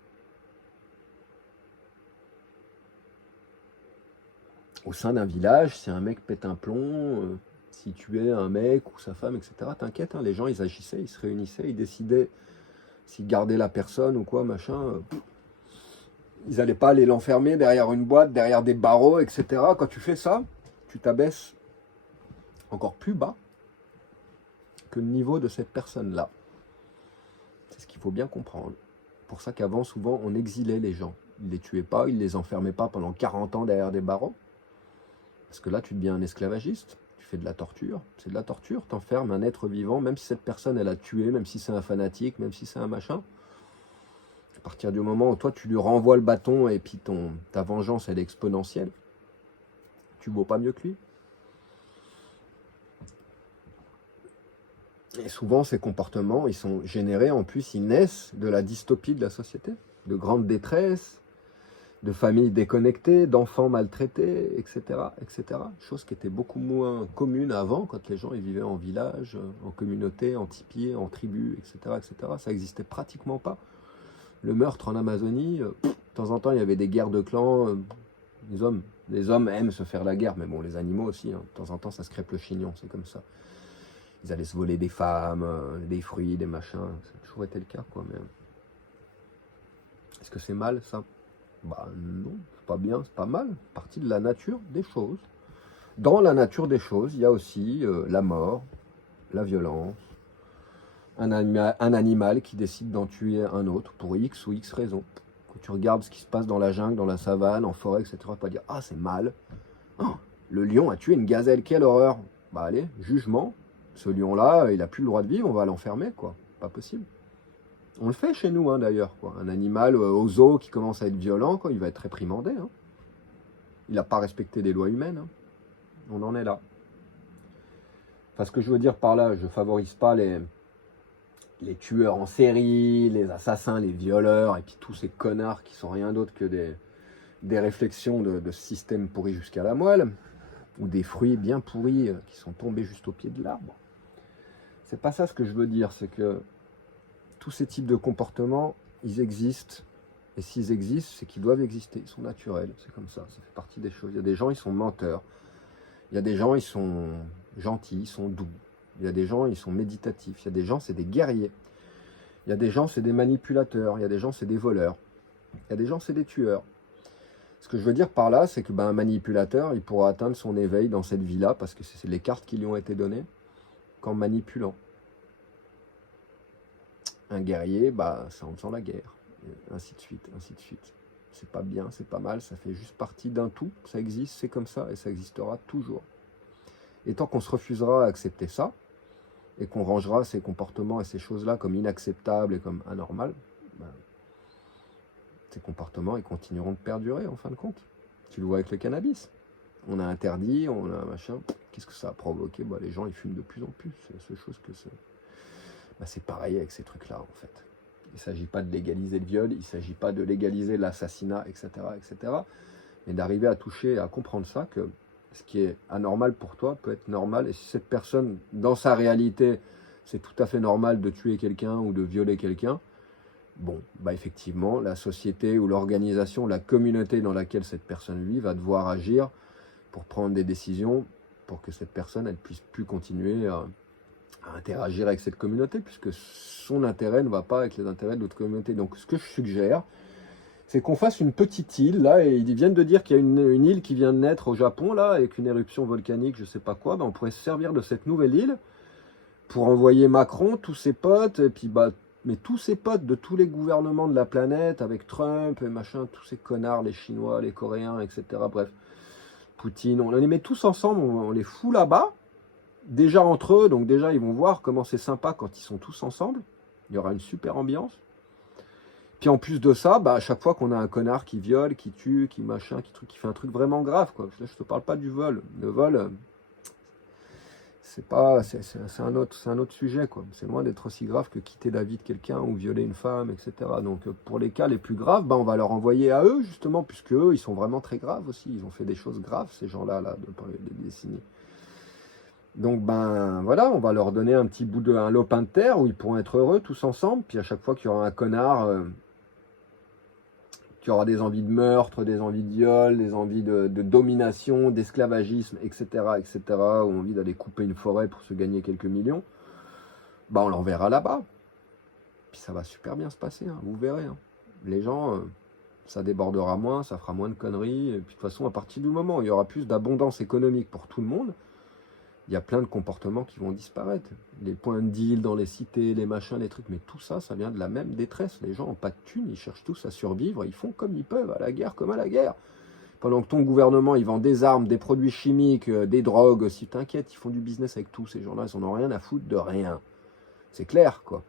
Au sein d'un village, si un mec pète un plomb, si tuait un mec ou sa femme, etc., t'inquiète, les gens, ils agissaient, ils se réunissaient, ils décidaient s'ils gardaient la personne ou quoi, machin. Ils n'allaient pas aller l'enfermer derrière une boîte, derrière des barreaux, etc. Quand tu fais ça, tu t'abaisses encore plus bas que le niveau de cette personne-là. C'est ce qu'il faut bien comprendre. C'est pour ça qu'avant, souvent, on exilait les gens. Ils ne les tuaient pas, ils ne les enfermaient pas pendant 40 ans derrière des barreaux. Parce que là, tu deviens un esclavagiste, tu fais de la torture. C'est de la torture, t'enfermes un être vivant, même si cette personne, elle a tué, même si c'est un fanatique, même si c'est un machin. À partir du moment où toi, tu lui renvoies le bâton et puis ta vengeance, elle est exponentielle, tu vaux pas mieux que lui. Et souvent, ces comportements, ils sont générés, en plus, ils naissent de la dystopie de la société, de grande détresse, de familles déconnectées, d'enfants maltraités, etc., etc. Chose qui était beaucoup moins commune avant, quand les gens ils vivaient en village, en communauté, en tipi, en tribu, etc., etc. Ça n'existait pratiquement pas. Le meurtre en Amazonie, de temps en temps, il y avait des guerres de clans. Les hommes aiment se faire la guerre, mais bon, les animaux aussi, de temps en temps, ça se crêpe le chignon, c'est comme ça. Ils allaient se voler des femmes, des fruits, des machins. Ça a toujours été le cas, quoi. Mais est-ce que c'est mal, ça? Non, c'est pas bien, c'est pas mal. Partie de la nature des choses. Dans la nature des choses, il y a aussi la mort, la violence, un animal qui décide d'en tuer un autre pour X ou X raison. Quand tu regardes ce qui se passe dans la jungle, dans la savane, en forêt, etc., tu vas pas dire « Ah, c'est mal. Oh, le lion a tué une gazelle, quelle horreur !» Allez, jugement. Ce lion-là, il n'a plus le droit de vivre, on va l'enfermer, quoi. Pas possible. On le fait chez nous, d'ailleurs, quoi. Un animal au zoo qui commence à être violent, quoi, il va être réprimandé. Il n'a pas respecté les lois humaines. On en est là. Enfin, ce que je veux dire par là, je ne favorise pas les tueurs en série, les assassins, les violeurs, et puis tous ces connards qui sont rien d'autre que des réflexions de ce système pourri jusqu'à la moelle, ou des fruits bien pourris qui sont tombés juste au pied de l'arbre. C'est pas ça ce que je veux dire, c'est que tous ces types de comportements, ils existent, et s'ils existent, c'est qu'ils doivent exister, ils sont naturels, c'est comme ça fait partie des choses. Il y a des gens, ils sont menteurs, il y a des gens, ils sont gentils, ils sont doux. Il y a des gens, ils sont méditatifs. Il y a des gens, c'est des guerriers. Il y a des gens, c'est des manipulateurs. Il y a des gens, c'est des voleurs. Il y a des gens, c'est des tueurs. Ce que je veux dire par là, c'est que un manipulateur, il pourra atteindre son éveil dans cette vie-là, parce que c'est les cartes qui lui ont été données, qu'en manipulant. Un guerrier, c'est en faisant la guerre. Et ainsi de suite, ainsi de suite. C'est pas bien, c'est pas mal, ça fait juste partie d'un tout. Ça existe, c'est comme ça, et ça existera toujours. Et tant qu'on se refusera à accepter ça, et qu'on rangera ces comportements et ces choses-là comme inacceptables et comme anormales, ces comportements, ils continueront de perdurer en fin de compte. Tu le vois avec le cannabis. On a interdit, on a machin. Qu'est-ce que ça a provoqué? Les gens, ils fument de plus en plus. C'est la seule chose que c'est. C'est pareil avec ces trucs-là, en fait. Il ne s'agit pas de légaliser le viol, il ne s'agit pas de légaliser l'assassinat, etc., etc. Mais d'arriver à toucher, à comprendre ça, que ce qui est anormal pour toi peut être normal. Et si cette personne, dans sa réalité, c'est tout à fait normal de tuer quelqu'un ou de violer quelqu'un, effectivement, la société ou l'organisation, la communauté dans laquelle cette personne vit va devoir agir pour prendre des décisions pour que cette personne, elle puisse plus continuer à interagir avec cette communauté, puisque son intérêt ne va pas avec les intérêts de l'autre communauté. Donc ce que je suggère, c'est qu'on fasse une petite île, là, et ils viennent de dire qu'il y a une île qui vient de naître au Japon, là, avec une éruption volcanique, je sais pas quoi, on pourrait se servir de cette nouvelle île pour envoyer Macron, tous ses potes, et puis mais tous ces potes de tous les gouvernements de la planète, avec Trump et machin, tous ces connards, les Chinois, les Coréens, etc. Bref, Poutine, on les met tous ensemble, on les fout là-bas, déjà entre eux, donc déjà ils vont voir comment c'est sympa quand ils sont tous ensemble, il y aura une super ambiance. Puis en plus de ça, à chaque fois qu'on a un connard qui viole, qui tue, qui machin, qui fait un truc vraiment grave, quoi. Là, je te parle pas du vol. Le vol, c'est un autre sujet, quoi. C'est loin d'être aussi grave que quitter la vie de quelqu'un ou violer une femme, etc. Donc pour les cas les plus graves, on va leur envoyer à eux, justement, puisque eux, ils sont vraiment très graves aussi. Ils ont fait des choses graves, ces gens-là, depuis des décennies. Donc voilà, on va leur donner un petit bout un lopin de terre où ils pourront être heureux tous ensemble. Puis à chaque fois qu'il y aura un connard qui aura des envies de meurtre, des envies de viol, des envies de domination, d'esclavagisme, etc., etc., ou envie d'aller couper une forêt pour se gagner quelques millions, on l'enverra là-bas. Puis ça va super bien se passer, vous verrez. Les gens, ça débordera moins, ça fera moins de conneries. Et puis de toute façon, à partir du moment où il y aura plus d'abondance économique pour tout le monde, il y a plein de comportements qui vont disparaître. Les points de deal dans les cités, les machins, les trucs, mais tout ça, ça vient de la même détresse. Les gens n'ont pas de thunes, ils cherchent tous à survivre, ils font comme ils peuvent, à la guerre comme à la guerre. Pendant que ton gouvernement, il vend des armes, des produits chimiques, des drogues, si t'inquiètes, ils font du business avec tous ces gens-là, ils n'en ont rien à foutre de rien. C'est clair, quoi.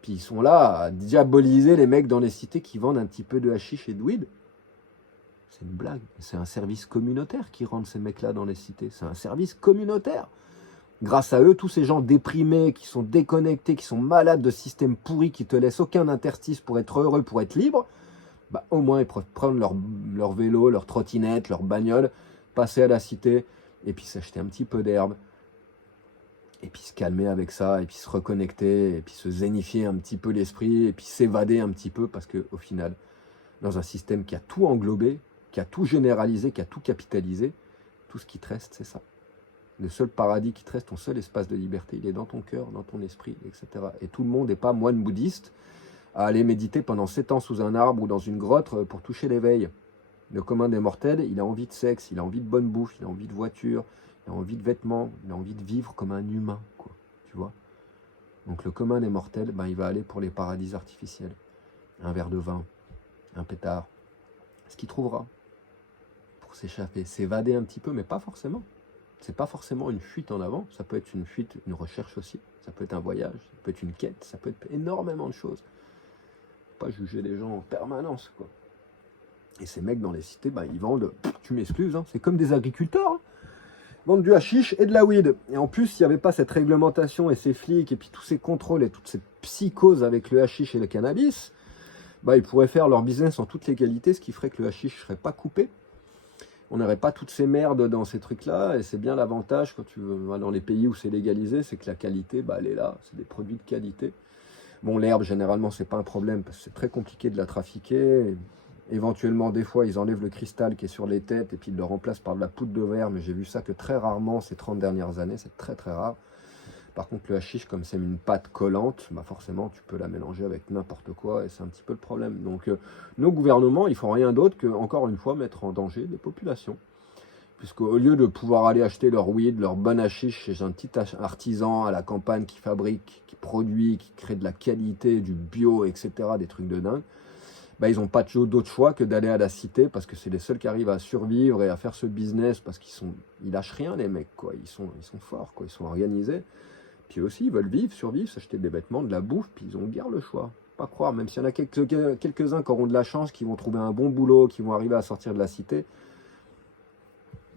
Puis ils sont là à diaboliser les mecs dans les cités qui vendent un petit peu de hashish et de weed. C'est une blague. C'est un service communautaire qui rend ces mecs-là dans les cités. C'est un service communautaire. Grâce à eux, tous ces gens déprimés, qui sont déconnectés, qui sont malades de systèmes pourris, qui te laissent aucun interstice pour être heureux, pour être libre, au moins ils peuvent prendre leur vélo, leur trottinette, leur bagnole, passer à la cité, et puis s'acheter un petit peu d'herbe, et puis se calmer avec ça, et puis se reconnecter, et puis se zénifier un petit peu l'esprit, et puis s'évader un petit peu, parce qu'au final, dans un système qui a tout englobé, qui a tout généralisé, qui a tout capitalisé, tout ce qui te reste, c'est ça. Le seul paradis qui te reste, ton seul espace de liberté, il est dans ton cœur, dans ton esprit, etc. Et tout le monde n'est pas moine bouddhiste à aller méditer pendant 7 ans sous un arbre ou dans une grotte pour toucher l'éveil. Le commun des mortels, il a envie de sexe, il a envie de bonne bouffe, il a envie de voiture, il a envie de vêtements, il a envie de vivre comme un humain, quoi. Tu vois ? Donc le commun des mortels, il va aller pour les paradis artificiels. Un verre de vin, un pétard, ce qu'il trouvera pour s'échapper, s'évader un petit peu, mais pas forcément. C'est pas forcément une fuite en avant, ça peut être une fuite, une recherche aussi, ça peut être un voyage, ça peut être une quête, ça peut être énormément de choses. Faut pas juger les gens en permanence, quoi. Et ces mecs dans les cités, ils vendent, tu m'excuses, c'est comme des agriculteurs, Ils vendent du hashish et de la weed. Et en plus, s'il n'y avait pas cette réglementation et ces flics et puis tous ces contrôles et toute cette psychose avec le hashish et le cannabis, ils pourraient faire leur business en toute légalité, ce qui ferait que le hashish ne serait pas coupé. On n'aurait pas toutes ces merdes dans ces trucs-là, et c'est bien l'avantage quand tu vas dans les pays où c'est légalisé, c'est que la qualité, elle est là, c'est des produits de qualité. Bon, l'herbe, généralement, c'est pas un problème, parce que c'est très compliqué de la trafiquer, Éventuellement, des fois, ils enlèvent le cristal qui est sur les têtes et puis ils le remplacent par de la poudre de verre, mais j'ai vu ça que très rarement ces 30 dernières années, c'est très très rare. Par contre, le hashish, comme c'est une pâte collante, bah forcément, tu peux la mélanger avec n'importe quoi et c'est un petit peu le problème. Donc, nos gouvernements, ils font rien d'autre que, encore une fois, mettre en danger les populations. Puisqu'au lieu de pouvoir aller acheter leur weed, leur bon hashish chez un petit artisan à la campagne qui fabrique, qui produit, qui crée de la qualité, du bio, etc., des trucs de dingue, bah, ils n'ont pas d'autre choix que d'aller à la cité parce que c'est les seuls qui arrivent à survivre et à faire ce business parce ils lâchent rien, les mecs, quoi. Ils sont forts, quoi. Ils sont organisés. Puis eux aussi, ils veulent vivre, survivre, s'acheter des vêtements, de la bouffe, puis ils ont guère le choix. Pas croire, même s'il y en a quelques-uns qui auront de la chance, qui vont trouver un bon boulot, qui vont arriver à sortir de la cité,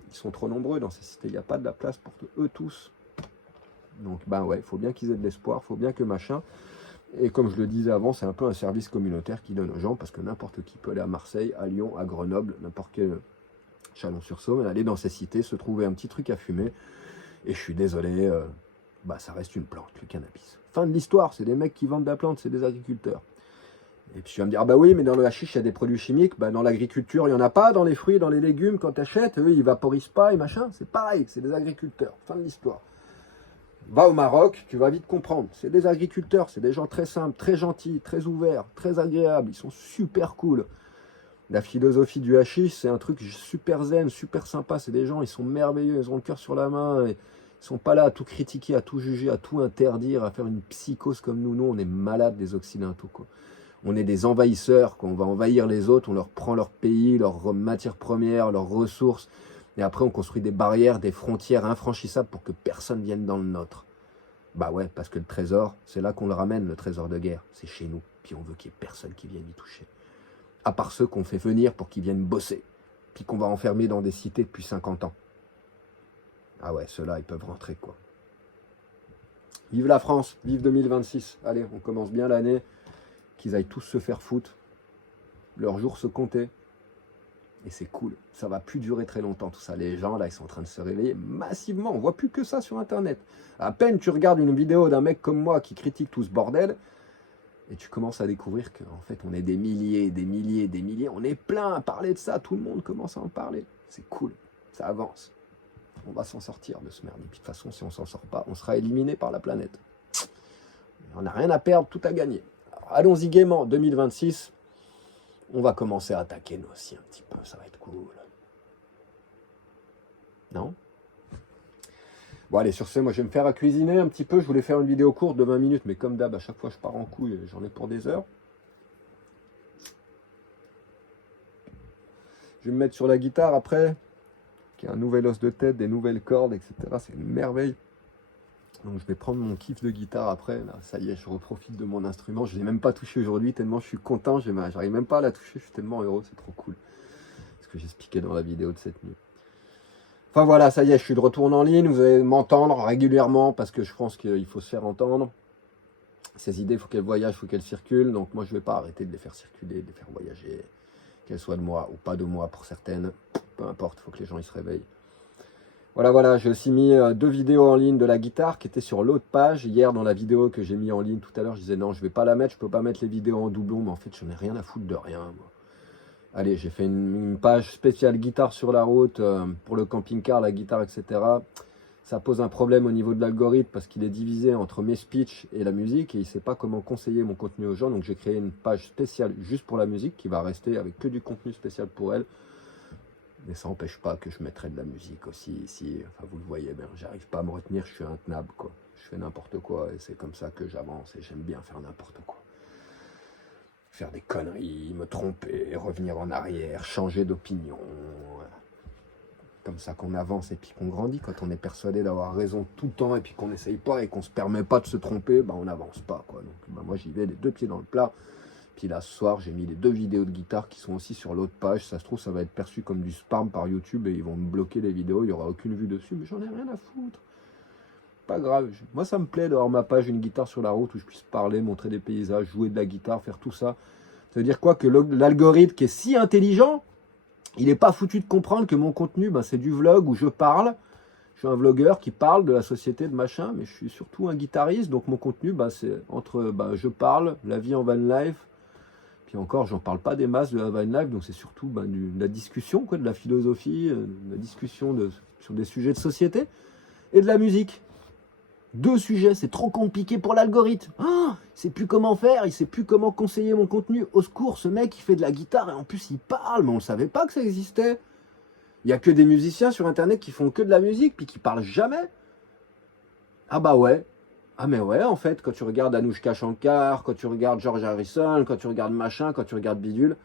ils sont trop nombreux dans ces cités. Il n'y a pas de la place pour eux tous. Donc, ben ouais, il faut bien qu'ils aient de l'espoir, il faut bien que machin. Et comme je le disais avant, c'est un peu un service communautaire qui donne aux gens, parce que n'importe qui peut aller à Marseille, à Lyon, à Grenoble, n'importe quel Chalon-sur-Saône, aller dans ces cités, se trouver un petit truc à fumer. Et je suis désolé, bah ça reste une plante, le cannabis. Fin de l'histoire, c'est des mecs qui vendent de la plante, c'est des agriculteurs. Et puis tu vas me dire, ah bah oui, mais dans le hashish, il y a des produits chimiques. Bah dans l'agriculture, il n'y en a pas, dans les fruits, dans les légumes, quand tu achètes, eux, ils vaporisent pas et machin. C'est pareil, c'est des agriculteurs. Fin de l'histoire. Va au Maroc, tu vas vite comprendre. C'est des agriculteurs, c'est des gens très simples, très gentils, très ouverts, très agréables. Ils sont super cool. La philosophie du hashish, c'est un truc super zen, super sympa. C'est des gens, ils sont merveilleux, ils ont le cœur sur la main. Et ils sont pas là à tout critiquer, à tout juger, à tout interdire, à faire une psychose comme nous. Nous, on est malades, les Occidentaux, quoi. On est des envahisseurs, quoi. On va envahir les autres, on leur prend leur pays, leurs matières premières, leurs ressources. Et après, on construit des barrières, des frontières infranchissables pour que personne vienne dans le nôtre. Bah ouais, parce que le trésor, c'est là qu'on le ramène, le trésor de guerre. C'est chez nous. Puis on veut qu'il n'y ait personne qui vienne y toucher. À part ceux qu'on fait venir pour qu'ils viennent bosser. Puis qu'on va enfermer dans des cités depuis 50 ans. Ah ouais, ceux-là, ils peuvent rentrer, quoi. Vive la France, vive 2026. Allez, on commence bien l'année. Qu'ils aillent tous se faire foutre. Leurs jours se compter. Et c'est cool, ça va plus durer très longtemps tout ça. Les gens là, ils sont en train de se réveiller massivement. On voit plus que ça sur internet. À peine tu regardes une vidéo d'un mec comme moi qui critique tout ce bordel, et tu commences à découvrir qu'en fait on est des milliers, des milliers, des milliers. On est plein à parler de ça, tout le monde commence à en parler. C'est cool, ça avance. On va s'en sortir de ce merdier. Puis de toute façon, si on s'en sort pas, on sera éliminé par la planète. On n'a rien à perdre, tout à gagner. Alors, allons-y gaiement, 2026. On va commencer à attaquer nous aussi un petit peu, ça va être cool. Non? Bon allez, sur ce, moi je vais me faire à cuisiner un petit peu. Je voulais faire une vidéo courte de 20 minutes, mais comme d'hab, à chaque fois je pars en couille, j'en ai pour des heures. Je vais me mettre sur la guitare après, qui a un nouvel os de tête, des nouvelles cordes, etc. C'est une merveille. Donc je vais prendre mon kiff de guitare après, là, ça y est, je reprofite de mon instrument, je ne l'ai même pas touché aujourd'hui, tellement je suis content, j'arrive même pas à la toucher, je suis tellement heureux, c'est trop cool. Ce que j'expliquais dans la vidéo de cette nuit. Enfin voilà, ça y est, je suis de retour en ligne, vous allez m'entendre régulièrement, parce que je pense qu'il faut se faire entendre. Ces idées, il faut qu'elles voyagent, il faut qu'elles circulent, donc moi je ne vais pas arrêter de les faire circuler, de les faire voyager, qu'elles soient de moi ou pas de moi pour certaines, peu importe, il faut que les gens ils se réveillent. Voilà, j'ai aussi mis 2 vidéos en ligne de la guitare qui étaient sur l'autre page. Hier, dans la vidéo que j'ai mis en ligne tout à l'heure, je disais non, je vais pas la mettre, je peux pas mettre les vidéos en doublon, mais en fait, j'en ai rien à foutre de rien, moi. Allez, j'ai fait une page spéciale guitare sur la route pour le camping-car, la guitare, etc. Ça pose un problème au niveau de l'algorithme parce qu'il est divisé entre mes speeches et la musique et il ne sait pas comment conseiller mon contenu aux gens. Donc j'ai créé une page spéciale juste pour la musique qui va rester avec que du contenu spécial pour elle. Mais ça n'empêche pas que je mettrai de la musique aussi ici. Enfin, vous le voyez bien, j'arrive pas à me retenir, je suis intenable, quoi. Je fais n'importe quoi et c'est comme ça que j'avance et j'aime bien faire n'importe quoi. Faire des conneries, me tromper, revenir en arrière, changer d'opinion. Comme ça qu'on avance et puis qu'on grandit. Quand on est persuadé d'avoir raison tout le temps et puis qu'on n'essaye pas et qu'on ne se permet pas de se tromper, bah on n'avance pas, quoi. Donc bah, moi j'y vais les 2 pieds dans le plat. Puis là, ce soir, j'ai mis les 2 vidéos de guitare qui sont aussi sur l'autre page. Ça se trouve, ça va être perçu comme du spam par YouTube et ils vont me bloquer les vidéos. Il n'y aura aucune vue dessus, mais j'en ai rien à foutre. Pas grave. Moi, ça me plaît d'avoir ma page, une guitare sur la route où je puisse parler, montrer des paysages, jouer de la guitare, faire tout ça. Ça veut dire quoi? Que l'algorithme qui est si intelligent, il n'est pas foutu de comprendre que mon contenu, ben, c'est du vlog où je parle. Je suis un vlogueur qui parle de la société, de machin, mais je suis surtout un guitariste. Donc mon contenu, ben, c'est entre je parle, la vie en van life. Puis encore, j'en parle pas des masses de la Vine Live, donc c'est surtout de la discussion, quoi, de la philosophie, de la discussion sur des sujets de société et de la musique. 2 sujets, c'est trop compliqué pour l'algorithme. Oh, il sait plus comment faire, il sait plus comment conseiller mon contenu. Au secours, ce mec, il fait de la guitare et en plus il parle, mais on ne savait pas que ça existait. Il n'y a que des musiciens sur Internet qui font que de la musique, puis qui parlent jamais. Ah bah ouais. Ah mais ouais, en fait, quand tu regardes Anushka Shankar, quand tu regardes George Harrison, quand tu regardes machin, quand tu regardes bidule,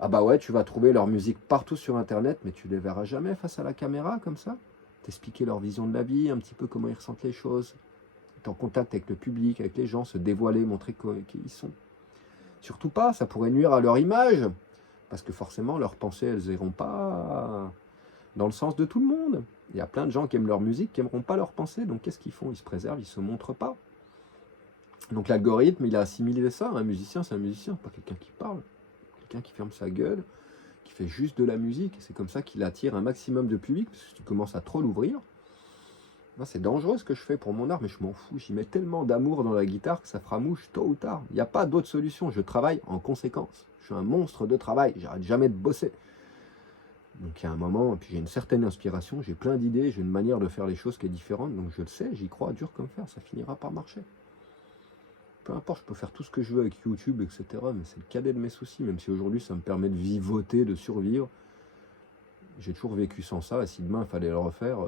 ah bah ouais, tu vas trouver leur musique partout sur Internet, mais tu les verras jamais face à la caméra comme ça. T'expliquer leur vision de la vie, un petit peu comment ils ressentent les choses, être en contact avec le public, avec les gens, se dévoiler, montrer qui ils sont. Surtout pas, ça pourrait nuire à leur image, parce que forcément leurs pensées, elles n'iront pas dans le sens de tout le monde. Il y a plein de gens qui aiment leur musique, qui n'aimeront pas leurs pensées, donc qu'est-ce qu'ils font? Ils se préservent, ils ne se montrent pas. Donc l'algorithme, il a assimilé ça, un musicien, c'est un musicien, pas quelqu'un qui parle, quelqu'un qui ferme sa gueule, qui fait juste de la musique, c'est comme ça qu'il attire un maximum de public, parce que si tu commences à trop l'ouvrir, c'est dangereux ce que je fais pour mon art, mais je m'en fous, j'y mets tellement d'amour dans la guitare que ça fera mouche tôt ou tard. Il n'y a pas d'autre solution, je travaille en conséquence, je suis un monstre de travail, j'arrête jamais de bosser. Donc il y a un moment, puis j'ai une certaine inspiration, j'ai plein d'idées, j'ai une manière de faire les choses qui est différente, donc je le sais, j'y crois dur comme fer, ça finira par marcher. Peu importe, je peux faire tout ce que je veux avec YouTube, etc. Mais c'est le cadet de mes soucis, même si aujourd'hui ça me permet de vivoter, de survivre. J'ai toujours vécu sans ça, et si demain il fallait le refaire,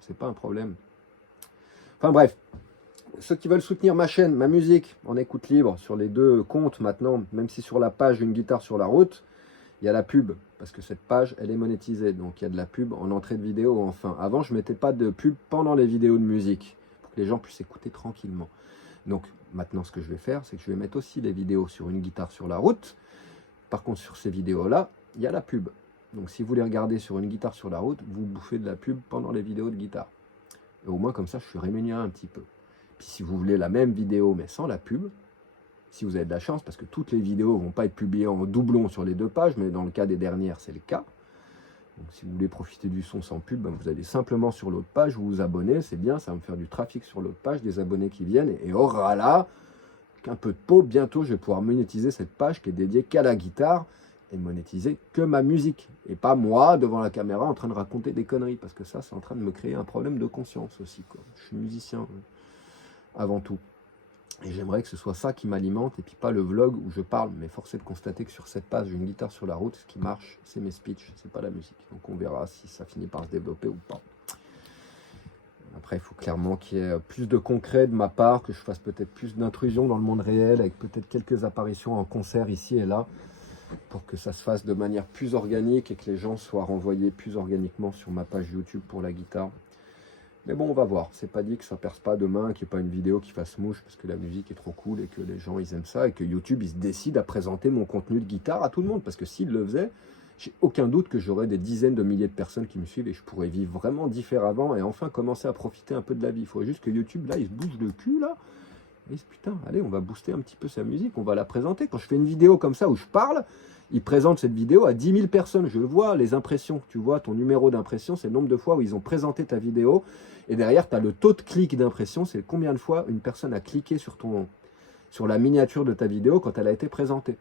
c'est pas un problème. Enfin bref, ceux qui veulent soutenir ma chaîne, ma musique, en écoute libre, sur les 2 comptes maintenant, même si sur la page Une guitare sur la route, il y a la pub, parce que cette page, elle est monétisée, donc il y a de la pub en entrée de vidéo ou en fin. Avant, je ne mettais pas de pub pendant les vidéos de musique, pour que les gens puissent écouter tranquillement. Donc maintenant, ce que je vais faire, c'est que je vais mettre aussi les vidéos sur Une guitare sur la route. Par contre, sur ces vidéos-là, il y a la pub. Donc si vous les regardez sur Une guitare sur la route, vous bouffez de la pub pendant les vidéos de guitare. Et au moins, comme ça, je suis rémunéré un petit peu. Puis si vous voulez la même vidéo, mais sans la pub, si vous avez de la chance, parce que toutes les vidéos ne vont pas être publiées en doublon sur les 2 pages, mais dans le cas des dernières, c'est le cas. Donc si vous voulez profiter du son sans pub, vous allez simplement sur l'autre page, vous vous abonnez, c'est bien, ça va me faire du trafic sur l'autre page, des abonnés qui viennent, et oh là, qu'un peu de peau, bientôt je vais pouvoir monétiser cette page qui est dédiée qu'à la guitare, et monétiser que ma musique, et pas moi devant la caméra en train de raconter des conneries, parce que ça, c'est en train de me créer un problème de conscience aussi, quoi. Je suis musicien, avant tout. Et j'aimerais que ce soit ça qui m'alimente et puis pas le vlog où je parle. Mais force est de constater que sur cette page, j'ai Une guitare sur la route. Ce qui marche, c'est mes speeches, c'est pas la musique. Donc on verra si ça finit par se développer ou pas. Après, il faut clairement qu'il y ait plus de concret de ma part, que je fasse peut-être plus d'intrusion dans le monde réel, avec peut-être quelques apparitions en concert ici et là, pour que ça se fasse de manière plus organique et que les gens soient renvoyés plus organiquement sur ma page YouTube pour la guitare. Mais bon, on va voir. C'est pas dit que ça perce pas demain, qu'il n'y ait pas une vidéo qui fasse mouche parce que la musique est trop cool et que les gens ils aiment ça et que YouTube il se décide à présenter mon contenu de guitare à tout le monde. Parce que s'il le faisait, j'ai aucun doute que j'aurais des dizaines de milliers de personnes qui me suivent et je pourrais vivre vraiment différemment et enfin commencer à profiter un peu de la vie. Il faudrait juste que YouTube là il se bouge le cul là. Et putain, allez, on va booster un petit peu sa musique, on va la présenter. Quand je fais une vidéo comme ça où je parle, ils présentent cette vidéo à 10 000 personnes. Je le vois, les impressions, tu vois, ton numéro d'impression, c'est le nombre de fois où ils ont présenté ta vidéo. Et derrière, tu as le taux de clic d'impression, c'est combien de fois une personne a cliqué sur la miniature de ta vidéo quand elle a été présentée.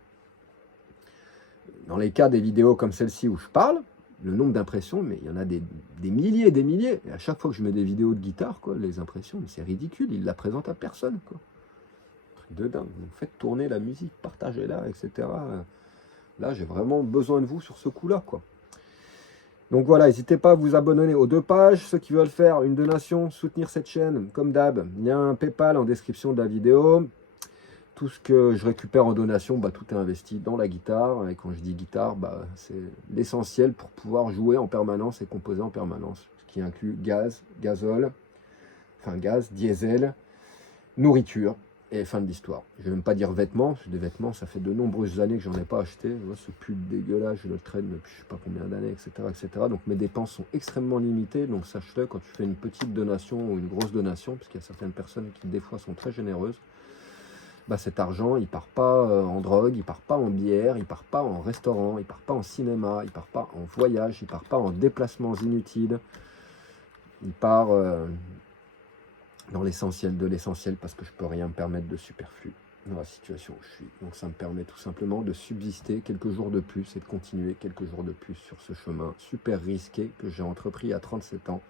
Dans les cas des vidéos comme celle-ci où je parle, le nombre d'impressions, mais il y en a des milliers et des milliers. Et à chaque fois que je mets des vidéos de guitare, quoi, les impressions, mais c'est ridicule, ils la présentent à personne, quoi. Truc de dingue. Donc faites tourner la musique, partagez-la, etc. Là, j'ai vraiment besoin de vous sur ce coup-là, quoi. Donc voilà, n'hésitez pas à vous abonner aux 2 pages. Ceux qui veulent faire une donation, soutenir cette chaîne, comme d'hab, il y a un PayPal en description de la vidéo. Tout ce que je récupère en donation, tout est investi dans la guitare. Et quand je dis guitare, c'est l'essentiel pour pouvoir jouer en permanence et composer en permanence. Ce qui inclut gaz, diesel, nourriture. Et fin de l'histoire. Je ne vais même pas dire vêtements, parce que des vêtements, ça fait de nombreuses années que j'en ai pas acheté. Ce pull dégueulasse, je le traîne depuis je ne sais pas combien d'années, etc., etc. Donc mes dépenses sont extrêmement limitées. Donc sache-le, quand tu fais une petite donation ou une grosse donation, parce qu'il y a certaines personnes qui des fois sont très généreuses, cet argent, il part pas en drogue, il part pas en bière, il part pas en restaurant, il part pas en cinéma, il part pas en voyage, il part pas en déplacements inutiles. Il part... dans l'essentiel de l'essentiel parce que je peux rien me permettre de superflu. dans la situation où je suis. Donc ça me permet tout simplement de subsister quelques jours de plus et de continuer quelques jours de plus sur ce chemin super risqué que j'ai entrepris à 37 ans,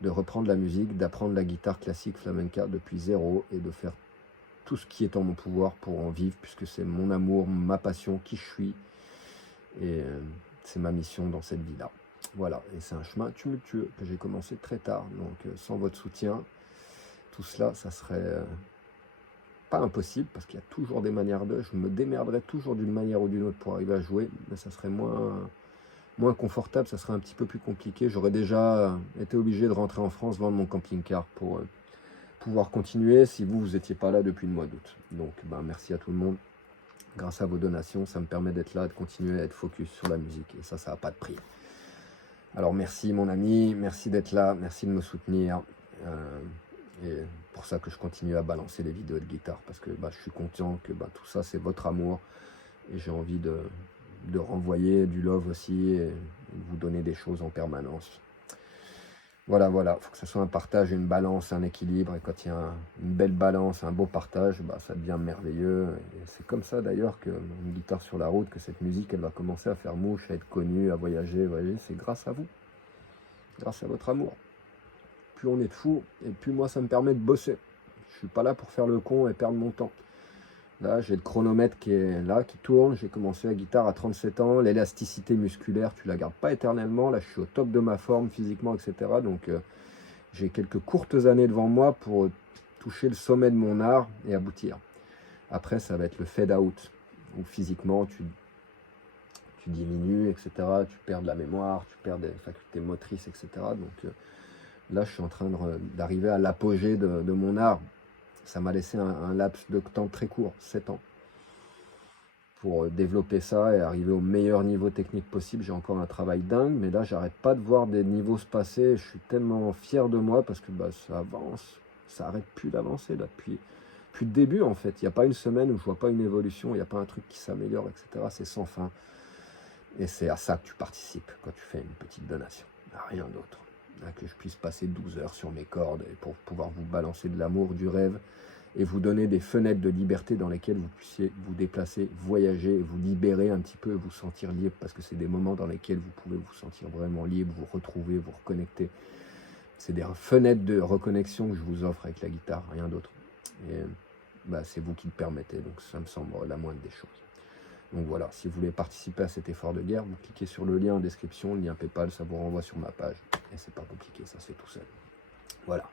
de reprendre la musique, d'apprendre la guitare classique flamenca depuis zéro et de faire tout ce qui est en mon pouvoir pour en vivre, puisque c'est mon amour, ma passion, qui je suis, et c'est ma mission dans cette vie-là. Voilà, et c'est un chemin tumultueux que j'ai commencé très tard, donc sans votre soutien, tout cela, ça serait pas impossible, parce qu'il y a toujours des manières de, je me démerderai toujours d'une manière ou d'une autre pour arriver à jouer, mais ça serait moins confortable, ça serait un petit peu plus compliqué. J'aurais déjà été obligé de rentrer en France, vendre mon camping-car pour pouvoir continuer si vous n'étiez pas là depuis le mois d'août. Donc merci à tout le monde. Grâce à vos donations, ça me permet d'être là, de continuer à être focus sur la musique. Et ça n'a pas de prix. Alors merci mon ami, merci d'être là, merci de me soutenir. Et pour ça que je continue à balancer les vidéos de guitare. Parce que je suis conscient que tout ça, c'est votre amour. Et j'ai envie de renvoyer du love aussi et de vous donner des choses en permanence. Voilà, il faut que ce soit un partage, une balance, un équilibre, et quand il y a une belle balance, un beau partage, ça devient merveilleux, et c'est comme ça d'ailleurs que une guitare sur la route, que cette musique, elle va commencer à faire mouche, à être connue, à voyager, vous voyez, c'est grâce à vous, grâce à votre amour. Plus on est de fous, et plus moi ça me permet de bosser. Je suis pas là pour faire le con et perdre mon temps. Là, j'ai le chronomètre qui est là, qui tourne. J'ai commencé la guitare à 37 ans. L'élasticité musculaire, tu la gardes pas éternellement. Là, je suis au top de ma forme physiquement, etc. Donc, j'ai quelques courtes années devant moi pour toucher le sommet de mon art et aboutir. Après, ça va être le fade out, où physiquement, tu diminues, etc. Tu perds de la mémoire, tu perds des facultés motrices, etc. Donc, là, je suis en train d'arriver à l'apogée de mon art. Ça m'a laissé un laps de temps très court, 7 ans, pour développer ça et arriver au meilleur niveau technique possible. J'ai encore un travail dingue, mais là, j'arrête pas de voir des niveaux se passer. Je suis tellement fier de moi parce que ça avance, ça arrête plus d'avancer là depuis le début en fait. Il n'y a pas une semaine où je vois pas une évolution, il n'y a pas un truc qui s'améliore, etc. C'est sans fin. Et c'est à ça que tu participes quand tu fais une petite donation, à rien d'autre. Que je puisse passer 12 heures sur mes cordes et pour pouvoir vous balancer de l'amour, du rêve et vous donner des fenêtres de liberté dans lesquelles vous puissiez vous déplacer, voyager, vous libérer un petit peu, vous sentir libre, parce que c'est des moments dans lesquels vous pouvez vous sentir vraiment libre, vous retrouver, vous reconnecter. C'est des fenêtres de reconnexion que je vous offre avec la guitare, rien d'autre. Et c'est vous qui le permettez, donc ça me semble la moindre des choses. Donc voilà, si vous voulez participer à cet effort de guerre, vous cliquez sur le lien en description, le lien PayPal, ça vous renvoie sur ma page. Et c'est pas compliqué, ça se fait tout seul. Voilà.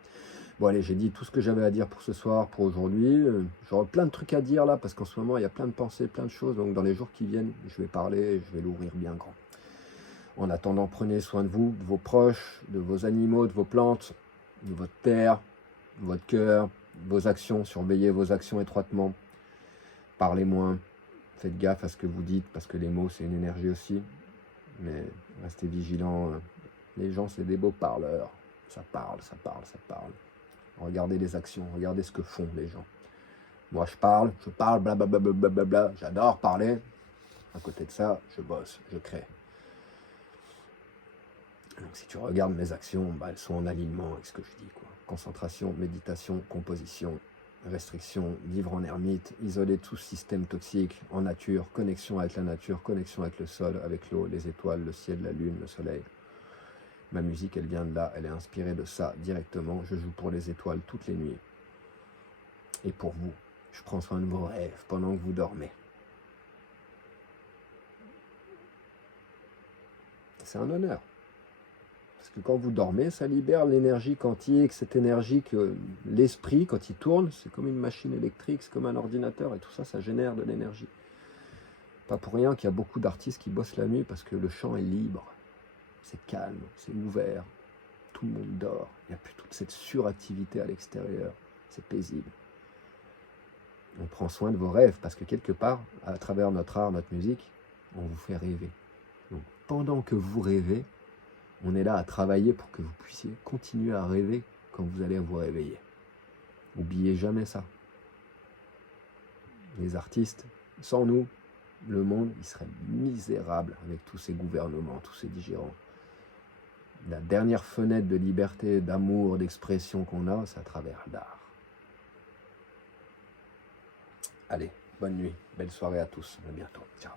Bon allez, j'ai dit tout ce que j'avais à dire pour ce soir, pour aujourd'hui. J'aurai plein de trucs à dire là, parce qu'en ce moment, il y a plein de pensées, plein de choses. Donc dans les jours qui viennent, je vais parler, je vais l'ouvrir bien grand. En attendant, prenez soin de vous, de vos proches, de vos animaux, de vos plantes, de votre terre, de votre cœur, vos actions. Surveillez vos actions étroitement. Parlez moins. Faites gaffe à ce que vous dites, parce que les mots, c'est une énergie aussi. Mais restez vigilants. Les gens, c'est des beaux parleurs. Ça parle, ça parle, ça parle. Regardez les actions, regardez ce que font les gens. Moi, je parle, blablabla. J'adore parler. À côté de ça, je bosse, je crée. Donc, si tu regardes mes actions, elles sont en alignement avec ce que je dis, quoi. Concentration, méditation, composition, restriction, vivre en ermite, isoler tout système toxique, en nature, connexion avec la nature, connexion avec le sol, avec l'eau, les étoiles, le ciel, la lune, le soleil. Ma musique, elle vient de là, elle est inspirée de ça directement. Je joue pour les étoiles toutes les nuits. Et pour vous, je prends soin de vos rêves pendant que vous dormez. C'est un honneur. Parce que quand vous dormez, ça libère l'énergie quantique, cette énergie que l'esprit, quand il tourne, c'est comme une machine électrique, c'est comme un ordinateur, et tout ça, ça génère de l'énergie. Pas pour rien qu'il y a beaucoup d'artistes qui bossent la nuit, parce que le chant est libre. C'est calme, c'est ouvert, tout le monde dort, il n'y a plus toute cette suractivité à l'extérieur, c'est paisible. On prend soin de vos rêves, parce que quelque part, à travers notre art, notre musique, on vous fait rêver. Donc pendant que vous rêvez, on est là à travailler pour que vous puissiez continuer à rêver quand vous allez vous réveiller. N'oubliez jamais ça. Les artistes, sans nous, le monde, il serait misérable avec tous ces gouvernements, tous ces digérants. La dernière fenêtre de liberté, d'amour, d'expression qu'on a, c'est à travers l'art. Allez, bonne nuit, belle soirée à tous, à bientôt, ciao.